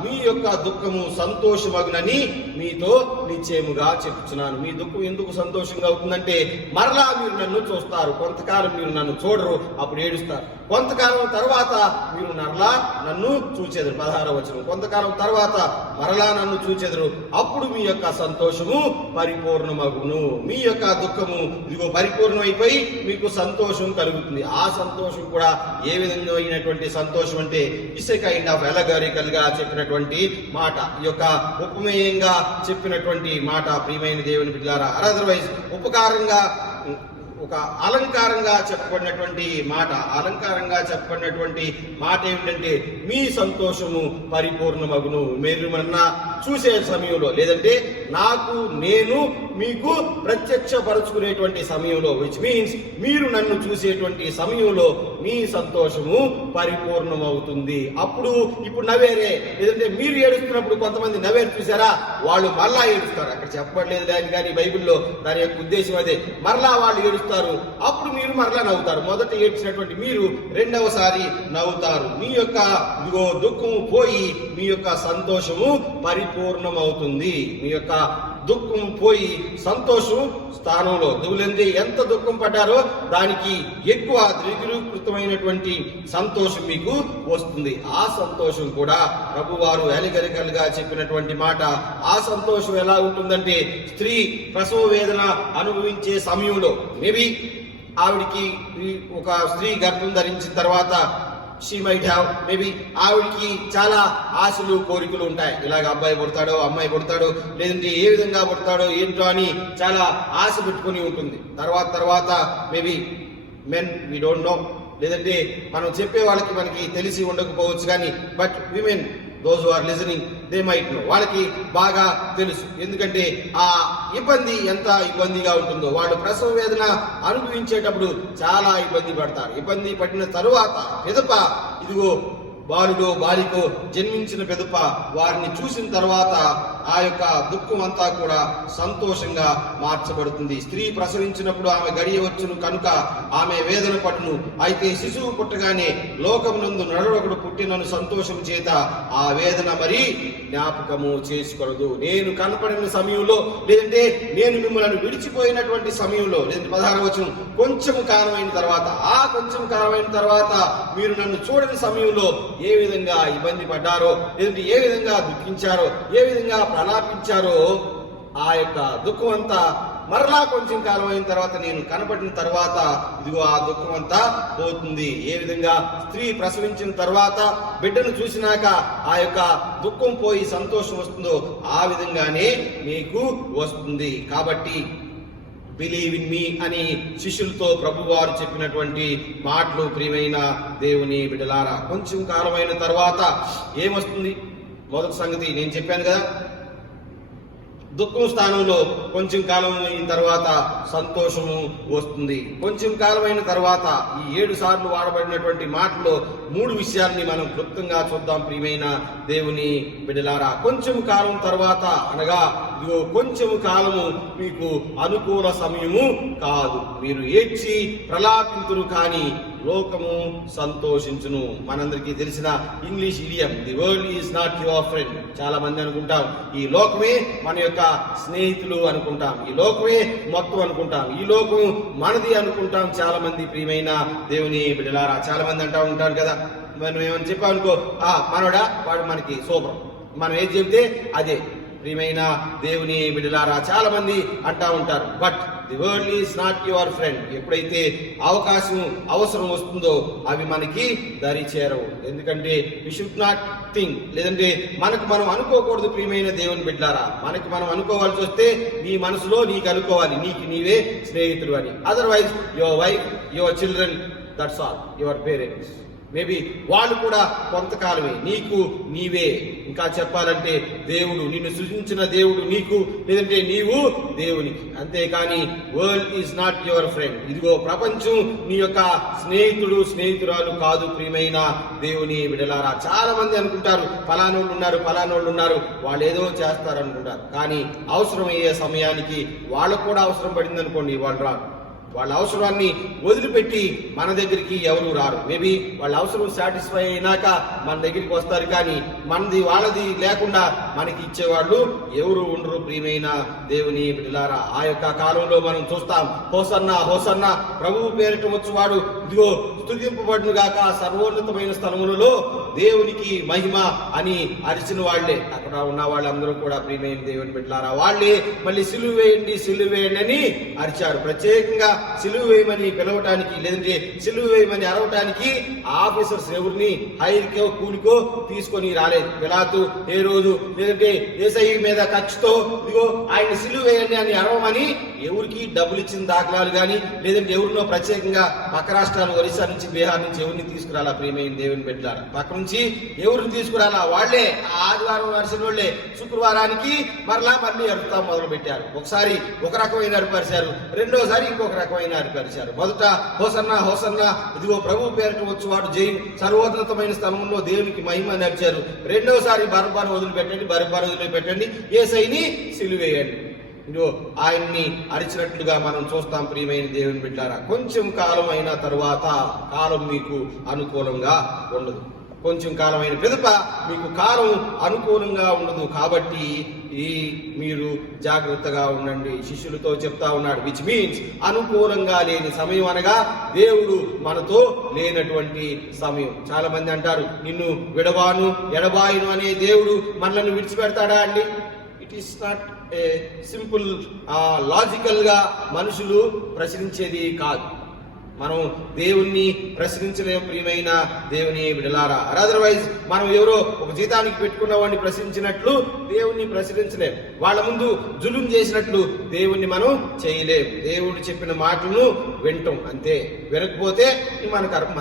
మీ యొక్క దుఃఖము సంతోషమగునని మీతో నిశ్చయముగా చెప్తున్నాను. మీ దుఃఖం ఎందుకు సంతోషంగా అవుతుందంటే, మరలా మీరు నన్ను చూస్తారు. కొంతకాలం మీరు నన్ను చూడరు, అప్పుడు ఏడుస్తారు. కొంతకాలం తర్వాత మీరు మరలా నన్ను చూచెదరు. 16వ వచనం, కొంతకాలం తర్వాత మరలా నన్ను చూచెదరు, అప్పుడు మీ యొక్క సంతోషము పరిపూర్ణమగును. మీ యొక్క దుఃఖము ఇదిగో పరిపూర్ణమైపోయి మీకు సంతోషం కలుగుతుంది. ఆ సంతోషం కూడా ఏ విధంగా అయినటువంటి సంతోషం అంటే, ఇట్స్ ఏ కైండ్ ఆఫ్ ఎలగారికల్ గా చెప్పినటువంటి మాట, ఈ యొక్క ఉపమేయంగా చెప్పినటువంటి మాట. ప్రియమైన దేవుని బిడ్డలారా, అదర్వైజ్ ఉపకారంగా ఒక అలంకారంగా చెప్పబడినటువంటి మాట ఏమిటంటే, మీ సంతోషము పరిపూర్ణమగును. మీరు మన్నా చూసే సమయంలో, లేదంటే నేను మీకు ప్రత్యక్షపరచుకునేటువంటి సమయంలో, విచ్ మీన్స్ మీరు నన్ను చూసేటువంటి సమయంలో మీ సంతోషము పరిపూర్ణమవుతుంది. ఇప్పుడు నవ్వేరే, లేదంటే మీరు ఏడుస్తున్నప్పుడు కొంతమంది నవ్వేరు చూసారా, వాళ్ళు మరలా ఏడుస్తారు. అక్కడ చెప్పబడలేదు దాని, కానీ బైబిల్లో దాని యొక్క ఉద్దేశం అదే. మరలా వాళ్ళు ఏడుస్తారు, అప్పుడు మీరు మరలా నవ్వుతారు. మొదట ఏడ్చినటువంటి మీరు రెండవసారి నవ్వుతారు. మీ యొక్క ఇదిగో దుఃఖము పోయి మీ యొక్క సంతోషము పరిపూర్ణమవుతుంది. మీ యొక్క దుఃఖం పోయి సంతోషం స్థానంలో, దుఃఖులందే ఎంత దుఃఖం పడ్డారో దానికి ఎక్కువ ద్విగుణీకృతమైనటువంటి సంతోషం మీకు వస్తుంది. ఆ సంతోషం కూడా ప్రభువారు ఎలిగరికల్ గా చెప్పినటువంటి మాట. ఆ సంతోషం ఎలా ఉంటుందంటే, స్త్రీ ప్రసవ వేదన అనుభవించే సమయంలో, మేబీ ఆవిడికి ఒక స్త్రీ గర్భం ధరించిన తర్వాత she might have maybe ఆవిడికి చాలా ఆశలు, కోరికలు ఉంటాయి. ఇలాగ అబ్బాయి పుడతాడో, అమ్మాయి పుడతాడో, లేదంటే ఏ విధంగా పుడతాడో ఏంటో అని చాలా ఆశ పెట్టుకుని ఉంటుంది. తర్వాత maybe men we don't know, లేదంటే మనం చెప్పే వాళ్ళకి మనకి తెలిసి ఉండకపోవచ్చు, కానీ but women, those who are listening, they might know, వాళ్ళకి బాగా తెలుసు. ఎందుకంటే ఆ ఇబ్బంది ఎంత ఇబ్బందిగా ఉంటుందో. వాళ్ళు ప్రసవ వేదన అనుభవించేటప్పుడు చాలా ఇబ్బంది పడతారు. ఇబ్బంది పడిన తరువాత పిదప ఇదిగో బాలుడో బాలికో జన్మించిన పిదప వారిని చూసిన తర్వాత ఆ యొక్క దుఃఖం అంతా కూడా సంతోషంగా మార్చబడుతుంది. స్త్రీ ప్రసవించినప్పుడు ఆమె గడియవచ్చును కనుక ఆమె వేదన పడును. అయితే శిశువు పుట్టగానే లోకమునందు నరుడొకడు పుట్టినను సంతోషం చేత ఆ వేదన మరి జ్ఞాపకము చేసుకొనదు. నేను కనపడిన సమయంలో, లేదంటే నేను మిమ్మల్ని విడిచిపోయినటువంటి సమయంలో, లేదంటే 16వ వచనం, కొంచెం కాలమైన తర్వాత, ఆ కొంచెం కాలమైన తర్వాత మీరు నన్ను చూడని సమయంలో ఏ విధంగా ఇబ్బంది పడ్డారో, లేదంటే ఏ విధంగా దుఃఖించారో, ఏ విధంగా ప్రలాపించారో, ఆ యొక్క దుఃఖం అంతా మరలా కొంచెం కాలం అయిన తర్వాత నేను కనపడిన తర్వాత ఇదిగో ఆ దుఃఖం అంతా పోతుంది. ఏ విధంగా స్త్రీ ప్రసవించిన తర్వాత బిడ్డను చూసినాక ఆ యొక్క దుఃఖం పోయి సంతోషం వస్తుందో ఆ విధంగానే మీకు వస్తుంది. కాబట్టి బిలీవ్ ఇన్ మీ అని శిష్యులతో ప్రభువారు చెప్పినటువంటి మాటలు ప్రియమైన దేవుని బిడ్డలారా, కొంచెం కాలమైన తర్వాత ఏమొస్తుంది? మొదటి సంగతి నేను చెప్పాను కదా, దుఃఖం స్థానంలో కొంచెం కాలం అయిన తర్వాత సంతోషము వస్తుంది. కొంచెం కాలమైన తర్వాత ఈ 7 సార్లు వాడబడినటువంటి మాటలో 3 విషయాల్ని మనం క్లుప్తంగా చూద్దాం ప్రియమైన దేవుని బిడ్డలారా. కొంచెం కాలం తర్వాత అనగా ఇదిగో కొంచెం కాలము మీకు అనుకూల సమయము కాదు. మీరు ఏడ్చి ప్రలాపింతురు కానీ లోకము సంతోషించును. మనందరికీ తెలిసిన English idiom, the world is not your friend. చాలా మంది అనుకుంటాం ఈ లోకమే మన యొక్క స్నేహితులు అనుకుంటాం, ఈ లోకమే మొత్తం అనుకుంటాం, ఈ లోకం మనది అనుకుంటాం. చాలా మంది ప్రియమైన దేవుని బిడ్డలారా, చాలా మంది అంటా ఉంటారు కదా, మనం ఏమని చెప్పామనుకో, మనోడా వాడు మనకి సూపర్, మనం ఏది చెబితే అదే. ప్రియమైన దేవుని బిడ్డలారా, చాలా మంది అంటా ఉంటారు, but the world is not your friend. ఎప్పుడైతే అవకాశం అవసరం వస్తుందో అవి మనకి దరి చేరవు. ఎందుకంటే వి షుడ్ నాట్ థింక్, లేదంటే మనకు మనం అనుకోకూడదు ప్రియమైన దేవుని బిడ్డలారా. మనకి మనం అనుకోవాల్సి వస్తే నీ మనసులో నీకు అనుకోవాలి, నీకు నీవే స్నేహితుడు అని. Otherwise your wife, your children, that's all, your parents. Maybe వాళ్ళు కూడా కొంతకాలమే, నీకు నీవే. ఇంకా చెప్పాలంటే దేవుడు, నిన్ను సృజించిన దేవుడు నీకు, లేదంటే నీవు దేవునికి. అంతేకాని world is not your friend. ఇదిగో ప్రపంచం నీ యొక్క స్నేహితుడు స్నేహితురాలు కాదు ప్రియమైన దేవుని బిడ్డలారా. చాలా మంది అనుకుంటారు ఫలానోళ్ళు ఉన్నారు వాళ్ళు ఏదో చేస్తారు అనుకుంటారు. కానీ అవసరమయ్యే సమయానికి వాళ్ళకు కూడా అవసరం పడింది అనుకోండి, వాళ్ళు రారు. వాళ్ళ అవసరాన్ని వదిలిపెట్టి మన దగ్గరికి ఎవరు రారు. మేబీ వాళ్ళ అవసరం సాటిస్ఫై అయినాక మన దగ్గరికి వస్తారు, కానీ మనది వాళ్ళది లేకుండా మనకి ఇచ్చేవాళ్ళు ఎవరు ఉండరు ప్రియమైన దేవుని బిడ్డలారా. ఆ యొక్క కాలంలో మనం చూస్తాం, హోసన్నా హోసన్నా, ప్రభువు పేరిట వచ్చువాడు ఇదిగో స్తుతింపబడును గాక సర్వోన్నతమైన స్థలములలో దేవునికి మహిమ అని అరిచిన వాళ్లే. అక్కడ ఉన్న వాళ్ళందరూ కూడా ప్రియమైన దేవుని బిడ్డలారా, వాళ్ళే మళ్ళీ సిలువ వేయండి అని అరిచారు. ప్రత్యేకంగా సిలువ వేయమని పిలవటానికి, లేదంటే సిలువ వేయమని అరవటానికి ఆఫీసర్స్ ఎవరిని హైర్కో కూలికో తీసుకొని రాలేదు. పిలాతు ఏ రోజు, లేదంటే యేసై మీద కక్షతో ఇదిగో ఆయన సిలువ వేయండి అని అరవమని ఎవరికి డబ్బులు ఇచ్చిన దాఖలాలు కానీ, లేదంటే ఎవరినో ప్రత్యేకంగా పక్క రాష్ట్రాలు ఒరిస్సా నుంచి బీహార్ నుంచి ఎవరిని తీసుకురాలా ప్రియమైన దేవుని బిడ్డలారా. పక్క నుంచి ఎవరిని తీసుకురాలా, వాళ్లే ఆదివారం అరిసిన వాళ్లే శుక్రవారానికి మళ్ళీ అరుపుతా మొదలు పెట్టారు. ఒకసారి ఒక రకమైన అరుపరిచారు, రెండోసారి ఇంకొక రకమైన అరుపరిచారు. మొదట హోసన్నా హోసన్నా, ఇదిగో ప్రభు పేరిట వచ్చేవాడు జై, సర్వోన్నతమైన స్థలంలో దేవునికి మహిమ అని అరిచారు. రెండోసారి బరబ్బాను వదిలిపెట్టండి, యేసయ్యని సిలువేయండి. ఇదిగో ఆయన్ని అరిచినట్లుగా మనం చూస్తాం ప్రియమైన దేవుని బిడ్డలారా. కొంచెం కాలం అయిన తరువాత కాలం మీకు అనుకూలంగా ఉండదు. కొంచెం కాలమైన పిదప మీకు కాలం అనుకూలంగా ఉండదు. కాబట్టి మీరు జాగ్రత్తగా ఉండండి. శిష్యులతో చెప్తా ఉన్నాడు, విచ్ మీన్స్ అనుకూలంగా లేని సమయం అనగా దేవుడు మనతో లేనటువంటి సమయం. చాలా మంది అంటారు, నిన్ను విడవాను ఎడబాయును అనే దేవుడు మనల్ని విడిచిపెడతాడా అండి? It is not a simple logical గా మనుషులు ప్రశ్నించేది కాదు. మనం దేవుణ్ణి ప్రశ్నించలేము ప్రియమైన దేవుని బిడ్డలారా. అదర్వైజ్ మనం ఎవరో ఒక జీతానికి పెట్టుకున్న వాడిని ప్రశ్నించినట్లు దేవుణ్ణి ప్రశ్నించలేం. వాళ్ళ ముందు జులుం చేసినట్లు దేవుణ్ణి మనం చేయలేము. దేవుడు చెప్పిన మాటలను వింటాం అంతే. వినకపోతే మన కర్మ.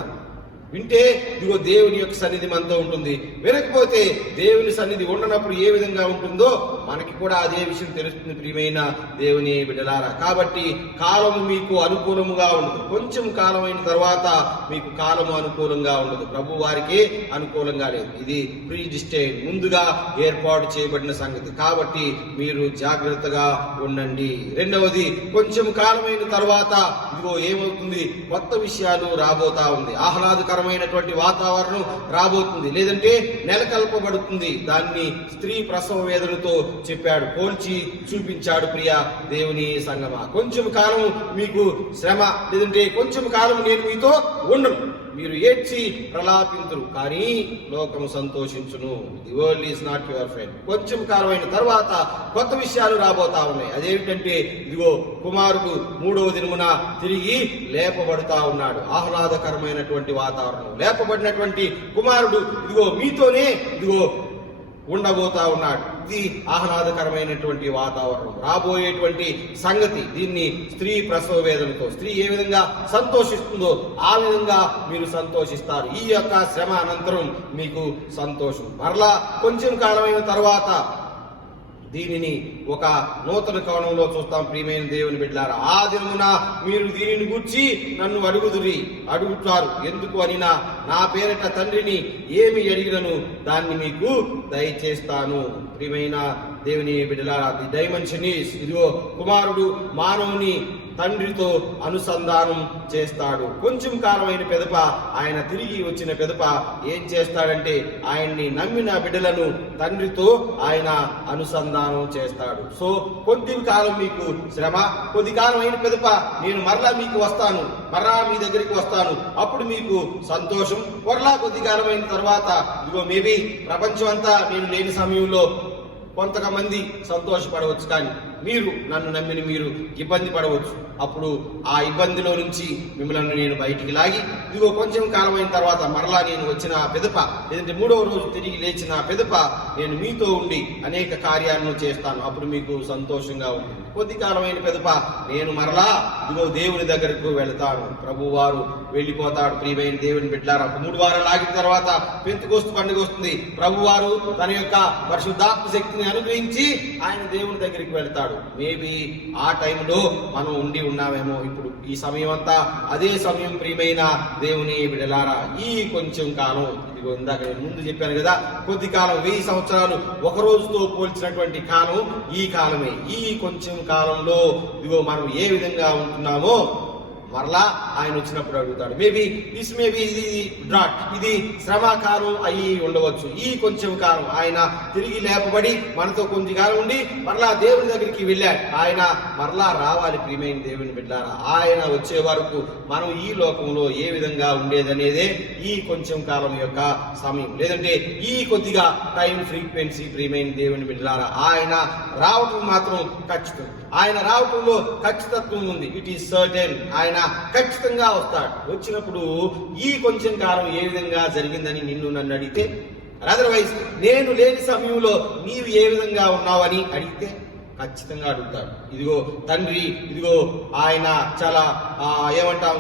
వింటే ఇదిగో దేవుని యొక్క సన్నిధి మనతో ఉంటుంది. వినకపోతే దేవుని సన్నిధి ఉండనప్పుడు ఏ విధంగా ఉంటుందో మనకి కూడా అదే విషయం తెలుస్తుంది ప్రియమైన దేవుని బిడ్డలారా. కాబట్టి కాలము మీకు అనుకూలముగా ఉండదు. కొంచెం కాలం అయిన తర్వాత మీకు కాలము అనుకూలంగా ఉండదు. ప్రభు వారికి అనుకూలంగా లేదు. ఇది ప్రీడిస్టైన్, ముందుగా ఏర్పాటు చేయబడిన సంగతి. కాబట్టి మీరు జాగ్రత్తగా ఉండండి. రెండవది, కొంచెం కాలమైన తర్వాత ఇదిగో ఏమవుతుంది, కొత్త విషయాలు రాబోతా ఉంది. ఆహ్లాదకరమైనటువంటి వాతావరణం రాబోతుంది, లేదంటే నెలకొల్పబడుతుంది. దాన్ని స్త్రీ ప్రసవ వేదనతో చెప్పాడు, పోల్చి చూపించాడు. ప్రియ దేవుని సంగమా, కొంచెం కాలం మీకు శ్రమ, లేదంటే కొంచెం కాలం నేను మీతో ఉండను, మీరు ఏడ్చి ప్రలాపింతురు, కానీ లోకము సంతోషించును. The world is not your friend. కొంచెం కాలం అయిన తర్వాత కొత్త విషయాలు రాబోతా ఉన్నాయి. అదేమిటంటే ఇదిగో కుమారుడు 3వ దినమున తిరిగి లేపబడుతా ఉన్నాడు. ఆహ్లాదకరమైనటువంటి వాతావరణం, లేపబడినటువంటి కుమారుడు ఇదిగో మీతోనే ఇదిగో ఉండబోతా ఉన్నాడు. ఇది ఆహ్లాదకరమైనటువంటి వాతావరణం, రాబోయేటువంటి సంగతి. దీన్ని స్త్రీ ప్రసవ వేదనతో, స్త్రీ ఏ విధంగా సంతోషిస్తుందో ఆ విధంగా మీరు సంతోషిస్తారు. ఈ యొక్క శ్రమ అనంతరం మీకు సంతోషం. మరలా కొంచెం కాలమైన తర్వాత దీనిని ఒక నూతన కోణంలో చూస్తాం. ప్రియమైన దేవుని బిడ్డలారా, ఆ దినమున మీరు దీనిని గూర్చి నన్ను అడుగుతారు. ఎందుకు అనినా నా పేరిట తండ్రిని ఏమి అడిగినను దాన్ని మీకు దయచేస్తాను. ప్రియమైన దేవుని బిడ్డలారా, ది డైమెన్షన్ ఈస్, ఇదిగో కుమారుడు మానవుని తండ్రితో అనుసంధానం చేస్తాడు. కొంచెం కాలమైన పెదప ఆయన తిరిగి వచ్చిన పెదప ఏం చేస్తాడంటే ఆయన్ని నమ్మిన బిడ్డలను తండ్రితో ఆయన అనుసంధానం చేస్తాడు. సో కొద్ది కాలం మీకు శ్రమ, కొద్ది కాలం అయిన పెదప నేను మరలా మీకు వస్తాను, మరలా మీ దగ్గరికి వస్తాను, అప్పుడు మీకు సంతోషం. మరలా కొద్ది కాలం అయిన తర్వాత ఇదిగో మేబీ ప్రపంచం అంతా నేను లేని సమయంలో కొంతమంది సంతోషపడవచ్చు, కానీ మీరు నన్ను నమ్మిన మీరు ఇబ్బంది పడవచ్చు. అప్పుడు ఆ ఇబ్బందిలో నుంచి మిమ్మల్ని నేను బయటికి లాగి ఇదిగో కొంచెం కాలం అయిన తర్వాత మరలా నేను వచ్చిన పెదప, లేదంటే 3వ రోజు తిరిగి లేచిన పెదప నేను మీతో ఉండి అనేక కార్యాలను చేస్తాను. అప్పుడు మీకు సంతోషంగా ఉంటుంది. కొద్ది కాలమైన పెదప నేను మరలా ఇదిగో దేవుని దగ్గరకు వెళతాను. ప్రభు వారు వెళ్ళిపోతాడు. ప్రియమైన దేవుని బిడ్డలారా, 3 వారాలు ఆగిన తర్వాత పెంతెకోస్తు పండుగ వస్తుంది. ప్రభు వారు తన యొక్క పరిశుద్ధాత్మ శక్తిని అనుగ్రహించి ఆయన దేవుని దగ్గరికి వెళతాడు. మేబీ ఆ టైంలో మనం ఉండి ఉన్నామేమో. ఇప్పుడు ఈ సమయం అంతా అదే సమయం. ప్రియమైన దేవుని బిడ్డలారా, ఈ కొంచెం కాలం ఇదిగో ఇందాక నేను ముందు చెప్పాను కదా, కొద్ది కాలం 1000 సంవత్సరాలు ఒక రోజుతో పోల్చినటువంటి కాలం ఈ కాలమే. ఈ కొంచెం కాలంలో ఇదిగో మనం ఏ విధంగా ఉంటున్నామో మరలా ఆయన వచ్చినప్పుడు అడుగుతాడు. మేబీ ఇది డ్రాట్, ఇది శ్రమకాలం అయి ఉండవచ్చు. ఈ కొంచెం కాలం ఆయన తిరిగి లేపబడి మనతో కొంచెం కాలం ఉండి మరలా దేవుని దగ్గరికి వెళ్ళాడు. ఆయన మరలా రావాలి. ప్రియమైన దేవుని బిడ్డలారా, ఆయన వచ్చే వరకు మనం ఈ లోకంలో ఏ విధంగా ఉండేదనేదే ఈ కొంచెం కాలం యొక్క సమయం, లేదంటే ఈ కొద్దిగా టైం ఫ్రీక్వెన్సీ. ప్రియమైన దేవుని బిడ్డలారా, ఆయన రావటం మాత్రం ఖచ్చితం. ఆయన రావటంలో ఖచ్చితత్వం ఉంది. It is certain. ఆయన ఖచ్చితంగా వస్తాడు. వచ్చినప్పుడు ఈ కొంచెం కాలం ఏ విధంగా జరిగిందని నన్ను అడిగితే, అదర్వైజ్ నేను లేని సమయంలో నీవు ఏ విధంగా ఉన్నావని అడిగితే ఖచ్చితంగా అడుగుతాడు. ఇదిగో తండ్రి, ఇదిగో ఆయన చాలా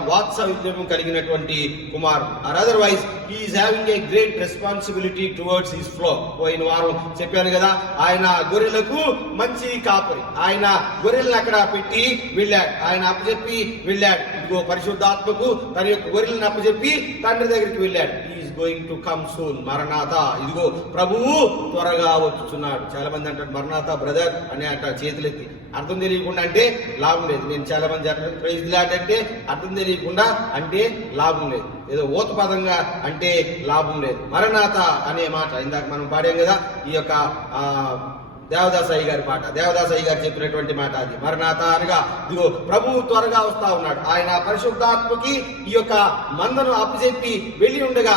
వాత్సల్యం కలిగినటువంటి కుమారుడు. Otherwise he is having a great responsibility towards his flow. పోయిన వారం చెప్పాను కదా, ఆయన గొర్రెలకు మంచి కాపరి. ఆయన గొర్రెలను అక్కడ పెట్టి వెళ్ళాడు. ఆయన అప్పచెప్పి వెళ్ళాడు. ఇదిగో పరిశుద్ధాత్మకు తన యొక్క గొర్రెలను అప్పచెప్పి తండ్రి దగ్గరికి వెళ్ళాడు. గోయింగ్ టు కమ్ సూన్, మరణాత, ఇదిగో ప్రభువు త్వరగా వచ్చుచున్నాడు. చాలా మంది అంటారు మరణాత బ్రదర్ అని అంటారు చేతులెత్తి. అర్థం తెలియకుండా అంటే లాభం లేదు. నేను చాలా మంది అంటారు ప్రైజ్ లాట్ అంటే అర్థం తెలియకుండా అంటే లాభం లేదు. ఏదో ఓత పదంగా అంటే లాభం లేదు. మరణాత అనే మాట ఇందాక మనం పాడాం కదా, ఈ యొక్క దేవదాసయ్య గారి మాట, దేవదాసయ్య గారు చెప్పినటువంటి మాట అది. మరణాత అనగా ఇదిగో ప్రభువు త్వరగా వస్తా ఉన్నాడు. ఆయన పరిశుద్ధాత్మకి ఈ యొక్క మందను అప్పచెప్పి వెళ్ళి ఉండగా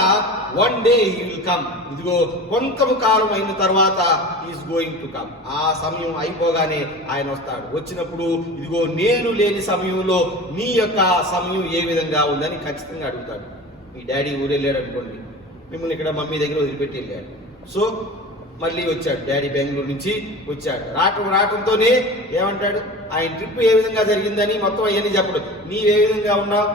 one day he will come. ఇదిగో కొంత కాలం అయిన తర్వాత ఈస్ గోయింగ్ టు కమ్. ఆ సమయం అయిపోగానే ఆయన వస్తాడు. వచ్చినప్పుడు ఇదిగో నేను లేని సమయంలో నీ యొక్క సమయం ఏ విధంగా ఉందని ఖచ్చితంగా అడుగుతాడు. మీ డాడీ ఊరెళ్ళాడు అనుకోండి, మిమ్మల్ని ఇక్కడ మమ్మీ దగ్గర వదిలిపెట్టి వెళ్ళాడు. సో మళ్ళీ వచ్చాడు, డాడీ బెంగళూరు నుంచి వచ్చాడు. రావటంతోనే ఏమంటాడు, ఆయన ట్రిప్ ఏ విధంగా జరిగిందని మొత్తం అవన్నీ చెప్పడు. నీవే విధంగా ఉన్నావు,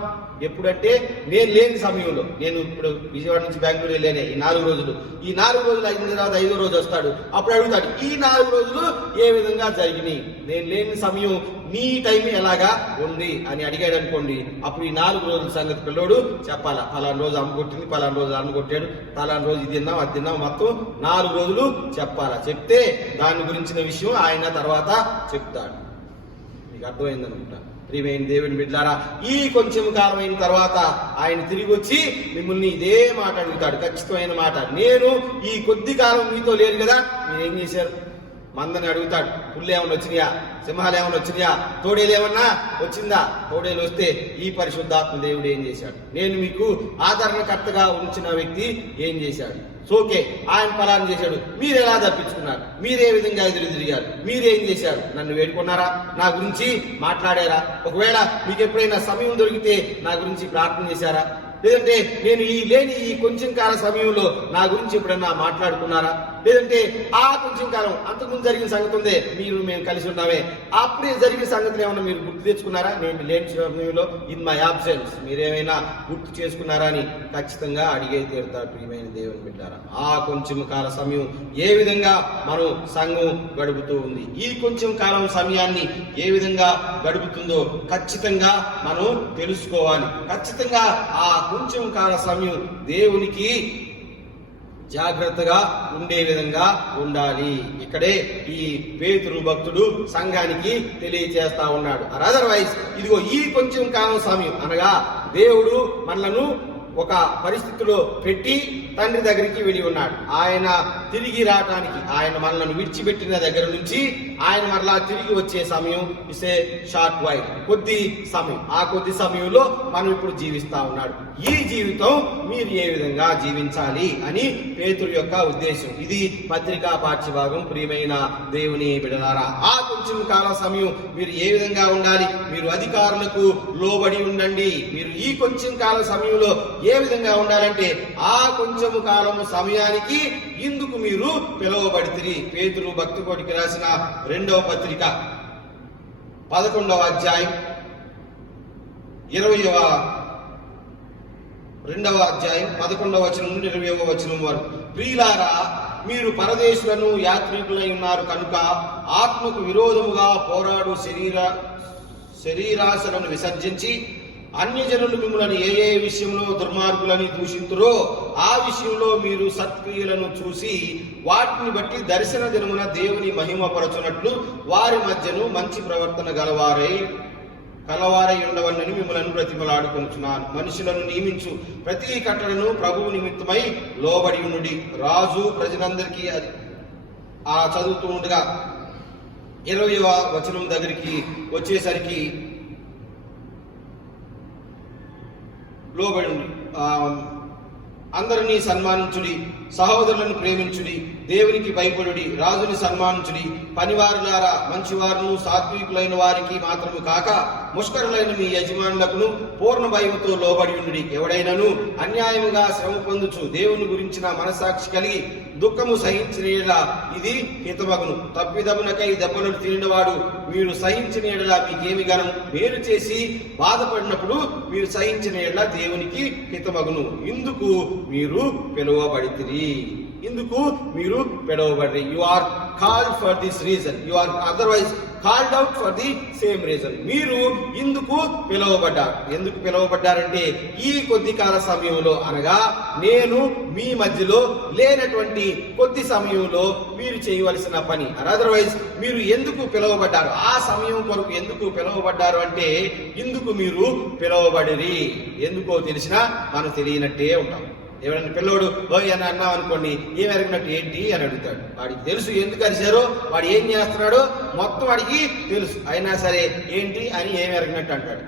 ఎప్పుడంటే నేను లేని సమయంలో. నేను ఇప్పుడు విజయవాడ నుంచి బెంగళూరు వెళ్ళానే ఈ 4 రోజులు. ఈ 4 రోజులు అయిన తర్వాత 5వ రోజు వస్తాడు. అప్పుడు అడుగుతాడు, ఈ 4 రోజులు ఏ విధంగా జరిగినాయి, నేను లేని సమయం నీ టైం ఎలాగా ఉంది అని అడిగాడు అనుకోండి. అప్పుడు ఈ 4 రోజుల సంగతి పిల్లోడు చెప్పాలా. పలానా రోజు అమ్మ కొట్టింది, పలానా రోజు అన్న కొట్టాడు, పలానా రోజు ఇది తిన్నాం అది తిన్నాం, మొత్తం 4 రోజులు చెప్పాలా. చెప్తే దాని గురించిన విషయం ఆయన తర్వాత చెప్తాడు. మీకు అర్థమైందనుకుంటా. ప్రియమైన దేవుని బిడ్డలారా, ఈ కొంచెం కాలం అయిన తర్వాత ఆయన తిరిగి వచ్చి మిమ్మల్ని ఇదే మాట అడుగుతాడు, ఖచ్చితమైన మాట. నేను ఈ కొద్ది కాలం మీతో లేను కదా, మీరు ఏం చేశారు? మందని అడుగుతాడు. పుల్లు ఏమన్నా వచ్చినాయా, సింహాలు ఏమన్నా వచ్చినాయా, తోడేలు ఏమన్నా వచ్చిందా? తోడేలు వస్తే ఈ పరిశుద్ధాత్మ దేవుడు ఏం చేశాడు? నేను మీకు ఆదరణకర్తగా ఉంచిన వ్యక్తి ఏం చేశాడు? సోకే ఆయన ఫలాన్ని చేశాడు, మీరు ఎలా తప్పించుకున్నారు, మీరే విధంగా ఎదురు తిరిగారు, మీరేం చేశారు? నన్ను వేడుకున్నారా, నా గురించి మాట్లాడారా? ఒకవేళ మీకు ఎప్పుడైనా సమయం దొరికితే నా గురించి ప్రార్థన చేశారా? లేదంటే నేను ఈ కొంచెం కాల సమయంలో నా గురించి ఎప్పుడన్నా మాట్లాడుకున్నారా? లేదంటే ఆ కొంచెం కాలం అంతకుముందు జరిగిన సంగతి ఉందే, మేము కలిసి ఉన్నామే, అప్పుడే జరిగిన సంగతిని ఏమన్నా మీరు గుర్తు తెచ్చుకున్నారా? నేను లేని సమయంలో ఇన్ మై ఆబ్సెన్స్ మీరేమైనా గుర్తు చేసుకున్నారా అని ఖచ్చితంగా అడిగే తీరుతాడు. ప్రియమైన దేవుని బిడ్డారా, ఆ కొంచెం కాల సమయం ఏ విధంగా మనం సంఘం గడుపుతూ ఉంది, ఈ కొంచెం కాలం సమయాన్ని ఏ విధంగా గడుపుతుందో ఖచ్చితంగా మనం తెలుసుకోవాలి. ఖచ్చితంగా ఆ కొంచెం కాల సమయం దేవునికి జాగ్రత్తగా ఉండే విధంగా ఉండాలి. ఇక్కడే ఈ పేతురు భక్తుడు సంఘానికి తెలియచేస్తా ఉన్నాడు. అదర్వైజ్ ఇదిగో ఈ కొంచెం కాలం సమయం అనగా దేవుడు మనలను ఒక పరిస్థితిలో పెట్టి తండ్రి దగ్గరికి వెళ్ళి ఉన్నాడు. ఆయన తిరిగి రావటానికి, ఆయన మనల్ని విడిచిపెట్టిన దగ్గర నుంచి ఆయన మరలా తిరిగి వచ్చే సమయం ఇస్ ఏ షార్ట్ వైల్, కొద్ది సమయం. ఆ కొద్ది సమయంలో మనం ఇప్పుడు జీవిస్తా ఉన్నాడు. ఈ జీవితం మీరు ఏ విధంగా జీవించాలి అని పేతురు యొక్క ఉద్దేశం. ఇది పత్రికా పాఠ్యభాగం. ప్రియమైన దేవుని బిడ్డలారా, ఆ కొంచెం కాల సమయం మీరు ఏ విధంగా ఉండాలి? మీరు అధికారులకు లోబడి ఉండండి. మీరు ఈ కొంచెం కాల సమయంలో ఏ విధంగా ఉండాలంటే ఆ కొంచెము కాలము సమయానికి ఇందుకు మీరు పిలువబడితిరి. పేతురు భక్తి కోటికి రాసిన 2వ పత్రిక 11వ అధ్యాయం 2వ అధ్యాయం 11వ వచనం నుండి 20వ వచనం వరకు. ప్రియులారా, మీరు పరదేశులను యాత్రికులై ఉన్నారు కనుక ఆత్మకు విరోధముగా పోరాడు శరీరాశలను విసర్జించి అన్యజనులు మిమ్మల్ని ఏ విషయంలో దుర్మార్గులని దూషింతురో ఆ విషయంలో మీరు సత్క్రియలను చూసి వాటిని బట్టి దర్శన దినమున దేవుని మహిమపరచునట్లు వారి మధ్యను మంచి ప్రవర్తన కలవారై ఉండవన్నని మిమ్మల్ని బ్రతిమలాడుకొనుచున్నాను. మనుషులను నియమించు ప్రతి కట్టడను ప్రభువు నిమిత్తమై లోబడి ఉండుడి. రాజు ప్రజలందరికీ ఆ చదువుతూ ఉండగా 20వ వచనం దగ్గరికి వచ్చేసరికి లోబడి అందరినీ సన్మానించుడి, సహోదరులను ప్రేమించుడి, దేవునికి భయపడుడి, రాజుని సన్మానించుడి. పనివారులారా, మంచివారును సాత్వికులైన వారికి మాత్రము కాక ముష్కరులైన మీ యజమానులకును పూర్ణ భయముతో లోబడి ఉండుడి. ఎవడైనను అన్యాయముగా శ్రమ పొందుచు దేవుని గురించిన మనసాక్షి కలిగి దుఃఖము సహించిన ఎడల ఇది హితమగును. తప్పిదమునకై దెబ్బలు తినినవాడు మీరు సహించిన ఎడల మీకేమి గనం? మేలు చేసి బాధపడినప్పుడు మీరు సహించిన ఎడల దేవునికి హితమగును. ఇందుకు మీరు పిలువబడితిరి. ఇందుకు మీరు పిలువబడి. You are called for this reason, you are otherwise called out for the same reason. మీరు ఇందుకు పిలువబడ్డారు. ఎందుకు పిలువబడ్డారంటే ఈ కొద్ది కాల సమయంలో అనగా నేను మీ మధ్యలో లేనటువంటి కొద్ది సమయంలో మీరు చేయవలసిన పని. అదర్వైజ్ మీరు ఎందుకు పిలువబడ్డారు, ఆ సమయం కొరకు ఎందుకు పిలువబడ్డారు అంటే ఇందుకు మీరు పిలువబడిరి. ఎందుకో తెలిసినా మనం తెలియనట్టే ఉంటాం. ఎవరైనా పిల్లోడు ఓయ్ అని అన్నాం అనుకోండి, ఏం ఎరగినట్టు ఏంటి అని అడుగుతాడు. వాడికి తెలుసు ఎందుకు అరిశారో, వాడు ఏం చేస్తున్నాడో మొత్తం వాడికి తెలుసు. అయినా సరే ఏంటి అని ఏం ఎరగినట్టు అంటాడు.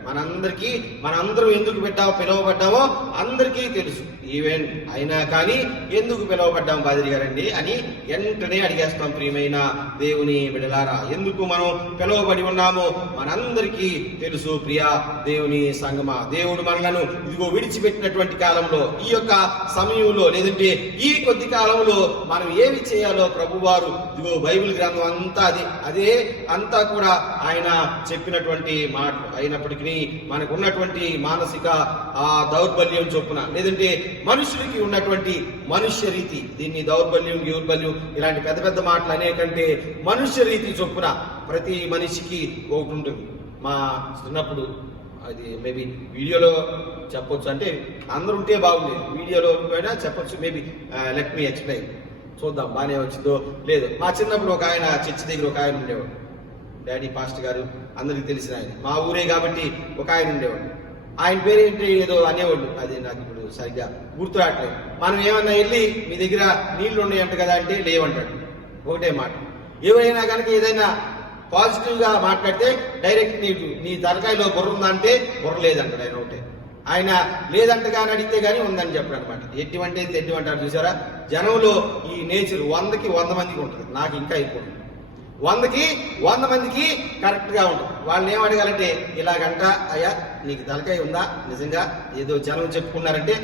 మనందరం ఎందుకు పిలువబడ్డామో అందరికీ తెలుసు. ఈవెన్ అయినా కానీ ఎందుకు పిలువబడ్డాం పాదిరి గారండి అని వెంటనే అడిగేస్తాం. ప్రియమైన దేవుని బిడ్డలారా, ఎందుకు మనం పిలువబడి ఉన్నామో మనందరికీ తెలుసు. ప్రియా దేవుని సంగమా, దేవుడు మనలను ఇదిగో విడిచిపెట్టినటువంటి కాలంలో, ఈ యొక్క సమయంలో లేదంటే ఈ కొద్ది కాలంలో మనం ఏమి చేయాలో ప్రభువారు ఇదిగో బైబిల్ గ్రంథం అంతా అదే అంతా కూడా ఆయన చెప్పినటువంటి మాటలు. అయినప్పటికీ మనకు ఉన్నటువంటి మానసిక దౌర్బల్యం చొప్పున లేదంటే మనుషులకి ఉన్నటువంటి మనుష్య రీతి, దీన్ని దౌర్బల్యం గౌర్బల్యం ఇలాంటి పెద్ద పెద్ద మాటలు అనేకంటే మనుష్య రీతి చొప్పున ప్రతి మనిషికి ఒకటి ఉంటుంది. మా చిన్నప్పుడు అది మేబీ వీడియోలో చెప్పొచ్చు, అంటే అందరూ ఉంటే బాగుండేది, వీడియోలో పోయినా చెప్పొచ్చు. మేబీ లెట్ మీ ఎక్స్ప్లెయిన్, చూద్దాం బాగానే వచ్చిందో లేదు. మా చిన్నప్పుడు ఒక ఆయన చర్చి దగ్గర ఒక ఆయన ఉండేవాడు, డాడీ పాస్టర్ గారు అందరికి తెలిసిన ఆయన, మా ఊరే కాబట్టి ఒక ఆయన ఉండేవాడు. ఆయన పేరు ఏంటి ఏదో అనేవాళ్ళు, అది నాకు ఇప్పుడు సరిగ్గా గుర్తు రావట్లేదు. మనం ఏమన్నా వెళ్ళి మీ దగ్గర నీళ్లు ఉన్నాయంట కదా అంటే లేవంటాడు, ఒకటే మాట. ఎవరైనా కనుక ఏదైనా పాజిటివ్ గా మాట్లాడితే డైరెక్ట్ నీ తలకాయలో బుర్ర ఉందంటే బుర్ర లేదంటాడు ఆయన ఒకటే. ఆయన లేదంటగా అని అడిగితే గానీ ఉందని చెప్పాడు అనమాట. ఎటువంటి తెడ్డివంటారు చూసారా. జనంలో ఈ నేచర్ 100కి 100 మందికి ఉంటుంది, నాకు ఇంకా ఎక్కువ 100కి 100 మందికి కరెక్ట్ గా ఉంటుంది. వాళ్ళని ఏం అడగాలంటే ఇలాగంట, అయ్యా నీకు తలకాయ ఉందా, నిజంగా ఏదో జనం చెప్పుకున్నారంటే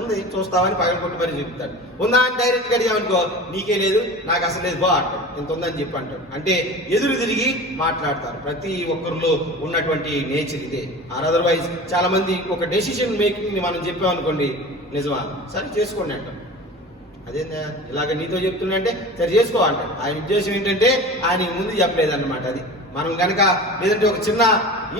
ఉంది చూస్తామని పగలగొట్టి మరి చెప్తాడు. ఉందా అని డైరెక్ట్ గా అడిగామనుకో నీకే లేదు, నాకు అసలు లేదు బా అంటాడు, ఎంత ఉందని చెప్పి అంటాడు. అంటే ఎదురు తిరిగి మాట్లాడతారు. ప్రతి ఒక్కరిలో ఉన్నటువంటి నేచర్ ఇదే. అదర్వైజ్ చాలా మంది ఒక డెసిషన్ మేకింగ్ ని మనం చెప్పామనుకోండి, నిజమా సరే చేసుకోండి అంటాం, అదే ఇలాగ నీతో చెప్తున్నంటే సరే చేసుకో అంటాడు. ఆయన ఉద్దేశం ఏంటంటే ఆయన ముందు చెప్పలేదన్నమాట. అది మనం కనుక లేదంటే ఒక చిన్న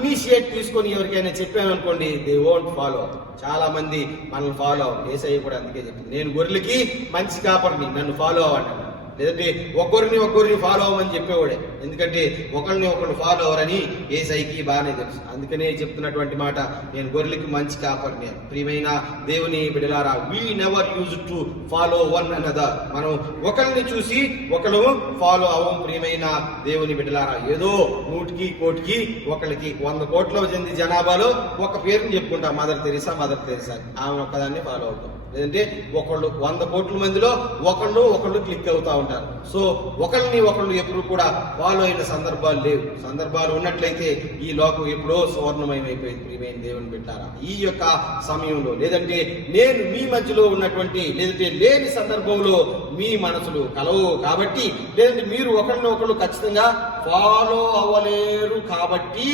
ఇనిషియేట్ తీసుకొని ఎవరికైనా చెప్పామనుకోండి, దే వోంట్ ఫాలో. చాలా మంది మనల్ని ఫాలో అవ్వరు. యేసయ్య కూడా అందుకే చెప్పింది, నేను గొర్రెలకి మంచి కాపరిని, నన్ను ఫాలో అవ్వండి. లేదంటే ఒక్కొరిని ఫాలో అవ్వమని చెప్పేవాడే, ఎందుకంటే ఒకళ్ళు ఫాలో అవ్వరని యేసయ్యకి బాగానే తెలుసు. అందుకనే చెప్తున్నటువంటి మాట, నేను గొర్రెలకి మంచి కాపరిని. ప్రియమైన దేవుని బిడ్డలారా, we never use to follow one another. మనం ఒకరిని చూసి ఒకరు ఫాలో అవ్వం. ప్రియమైన దేవుని బిడ్డలారా, ఏదో 100కి 1 ఒకళ్ళకి 100 కోట్ల మంది జనాభాలో ఒక పేరుని చెప్పుకుంటాం, మదర్ తెరీసా ఆమె ఒక్కదాన్ని ఫాలో అవుతాం. లేదంటే ఒకళ్ళు 100 కోట్ల మందిలో ఒకళ్ళు క్లిక్ అవుతా ఉంటారు. సో ఒకళ్ళు ఎప్పుడు కూడా ఫాలో అయిన సందర్భాలు లేవు. సందర్భాలు ఉన్నట్లయితే ఈ లోకం ఎప్పుడో సువర్ణమయం అయిపోయింది. ప్రియమైన దేవుని బిడ్డలారా, ఈ యొక్క సమయంలో లేదంటే నేను మీ మధ్యలో ఉన్నటువంటి లేదంటే లేని సందర్భంలో మీ మనసులు కలవు కాబట్టి, లేదంటే మీరు ఒకళ్ళు ఖచ్చితంగా ఫాలో అవ్వలేరు కాబట్టి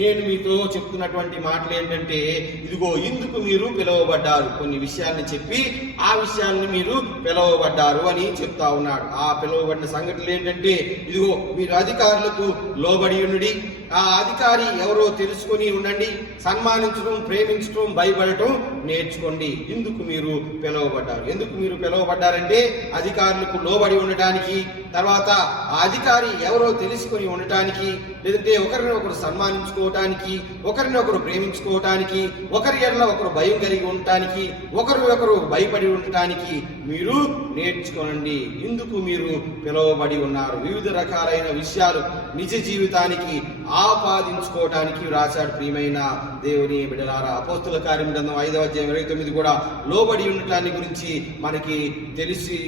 నేను మీతో చెప్తున్నటువంటి మాటలు ఏంటంటే, ఇదిగో ఇందుకు మీరు పిలువబడ్డారు. కొన్ని విషయాల్ని చెప్పి ఆ విషయాల్ని మీరు పిలువబడ్డారు అని చెప్తా ఉన్నాడు. ఆ పిలువబడిన సంఘటనలు ఏంటంటే, ఇదిగో మీరు అధికారులకు లోబడి ఉండి, ఆ అధికారి ఎవరో తెలుసుకొని ఉండండి, సన్మానించడం, ప్రేమించడం, భయపడటం నేర్చుకోండి. ఇందుకు మీరు పిలువబడ్డారు. ఎందుకు మీరు పిలువబడ్డారంటే అధికారులకు లోబడి ఉండటానికి, తర్వాత ఆ అధికారి ఎవరో తెలుసుకొని ఉండటానికి, లేదంటే ఒకరినొకరు సన్మానించుకోవటానికి, ఒకరినొకరు ప్రేమించుకోవటానికి, ఒకరి ఎడల ఒకరు భయం కలిగి ఉండటానికి, ఒకరు భయపడి ఉండటానికి మీరు నేర్చుకోనండి. ఇందుకు మీరు పిలువబడి ఉన్నారు. వివిధ రకాలైన విషయాలు నిజ జీవితానికి ఆపాదించుకోవటానికి రాశాడు. ప్రియమైన దేవుని బిడ్డలారా, అపోస్తుల కార్యం గ్రంథం 5వ అధ్యాయం 29 కూడా లోబడి ఉండటాన్ని గురించి మనకి తెలిసి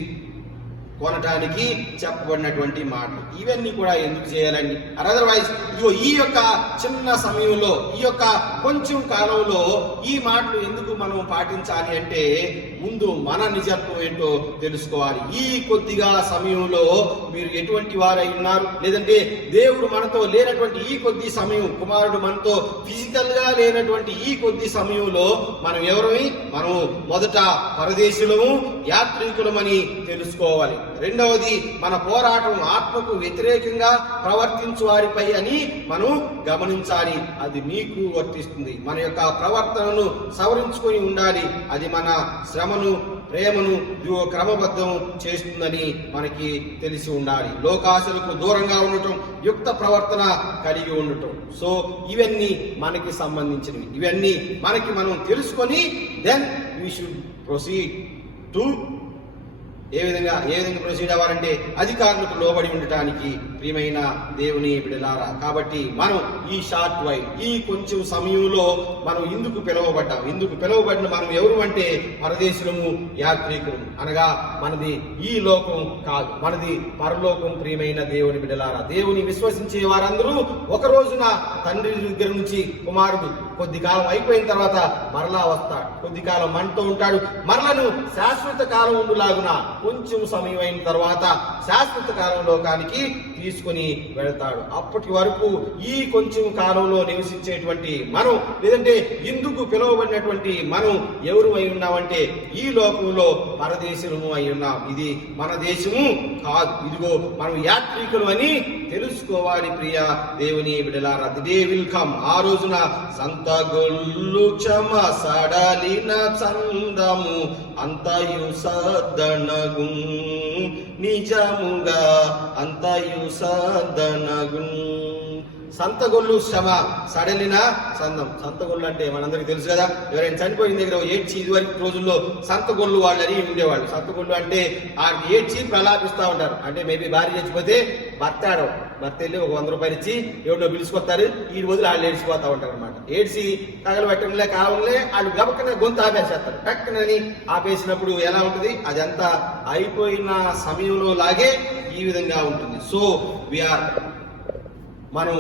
కొనటానికి చెప్పబడినటువంటి మాటలు. ఇవన్నీ కూడా ఎందుకు చేయాలండి? అదర్వైజ్ ఇదిగో ఈ యొక్క చిన్న సమయంలో, ఈ యొక్క కొంచెం కాలంలో ఈ మాటలు ఎందుకు మనం పాటించాలి అంటే, ముందు మన నిజత్వం ఏంటో తెలుసుకోవాలి. ఈ కొద్దిగా సమయంలో మీరు ఎటువంటి వారై ఉన్నారు, లేదంటే దేవుడు మనతో లేనటువంటి ఈ కొద్ది సమయం, కుమారుడు మనతో ఫిజికల్ గా లేనటువంటి ఈ కొద్ది సమయంలో మనం ఎవరమి? మనం మొదట పరదేశులము, యాత్రికులమని తెలుసుకోవాలి. రెండవది, మన పోరాటం ఆత్మకు వ్యతిరేకంగా ప్రవర్తించు వారిపై అని మనం గమనించాలి. అది మీకు వర్తిస్తుంది. మన యొక్క ప్రవర్తనను సవరించుకొని ఉండాలి. అది మన శ్రమను, ప్రేమను క్రమబద్ధం చేస్తుందని మనకి తెలిసి ఉండాలి. లోకాశలకు దూరంగా ఉండటం, యుక్త ప్రవర్తన కలిగి ఉండటం. సో ఇవన్నీ మనకి సంబంధించినవి. ఇవన్నీ మనకి మనం తెలుసుకొని then we should proceed to ఏ విధంగా ప్రొసీడ్ అవ్వాలంటే అధికారులకు లోబడి ఉండటానికి ప్రియమైన దేవుని బిడ్డలారా. కాబట్టి మనం ఈ షార్ట్ వైల్, ఈ కొంచెం సమయంలో మనం ఎందుకు పిలువబడిన మనం ఎవరు అంటే పరదేశులము, యాత్రికులము. అనగా మనది ఈ లోకం కాదు, మనది పరలోకం. ప్రియమైన దేవుని బిడ్డలారా, దేవుని విశ్వసించే వారందరూ ఒక రోజున తండ్రి దగ్గర నుంచి కుమారుడు కొద్ది కాలం అయిపోయిన తర్వాత మరలా వస్తాడు, కొద్ది కాలం మనతో ఉంటాడు, మరలను శాశ్వత కాలం ఉండులాగున కొంచెం సమయం అయిన తర్వాత శాశ్వత కాలం లోకానికి తీసుకుని వెళ్తాడు. అప్పటి వరకు ఈ కొంచెం కాలంలో నివసించేటువంటి మనం, లేదంటే ఇందుకు పిలువబడినటువంటి మనం ఎవరు అయి ఉన్నామంటే ఈ లోకంలో పరదేశము అయి ఉన్నాం. ఇది మన దేశము కాదు, ఇదిగో మనం యాత్రికులు అని తెలుసుకోవాలి. ప్రియ దేవుని బిడ్డలారా, ది డే విల్ కమ్. ఆ రోజున సంతగొల్లు క్షమ సడలిన చందము అంతయు సద్దనగు, నిజముగా అంతయు సద్దనగు. సంతగొల్లు శ్రమ సడలిన చందం. సంతగొల్లు అంటే మనందరికీ తెలుసు కదా, ఎవరైనా చనిపోయిన దగ్గర ఏడ్చి, ఇదివరకు రోజుల్లో సంతగొల్లు వాళ్ళని ఉండేవాళ్ళు. సంతగొల్లు అంటే ఆ ఏడ్చి ప్రలాపిస్తూ ఉంటారు. అంటే మేబీ భార్య చచ్చిపోతే భర్త వెళ్ళి ఒక 100 రూపాయలు ఇచ్చి ఎవడో పిలుచుకొస్తారు, ఈ రోజులు వాళ్ళు ఏడ్చిపోతా ఉంటారు అనమాట. ఏడ్చి కగలు పెట్టడంలే కావాలే వాళ్ళు గబక్కన గొంతు ఆపేసేస్తారు. టక్కనని ఆపేసినప్పుడు ఎలా ఉంటుంది, అదంతా అయిపోయిన సమయంలో లాగే ఈ విధంగా ఉంటుంది. సో వీఆర్ మనం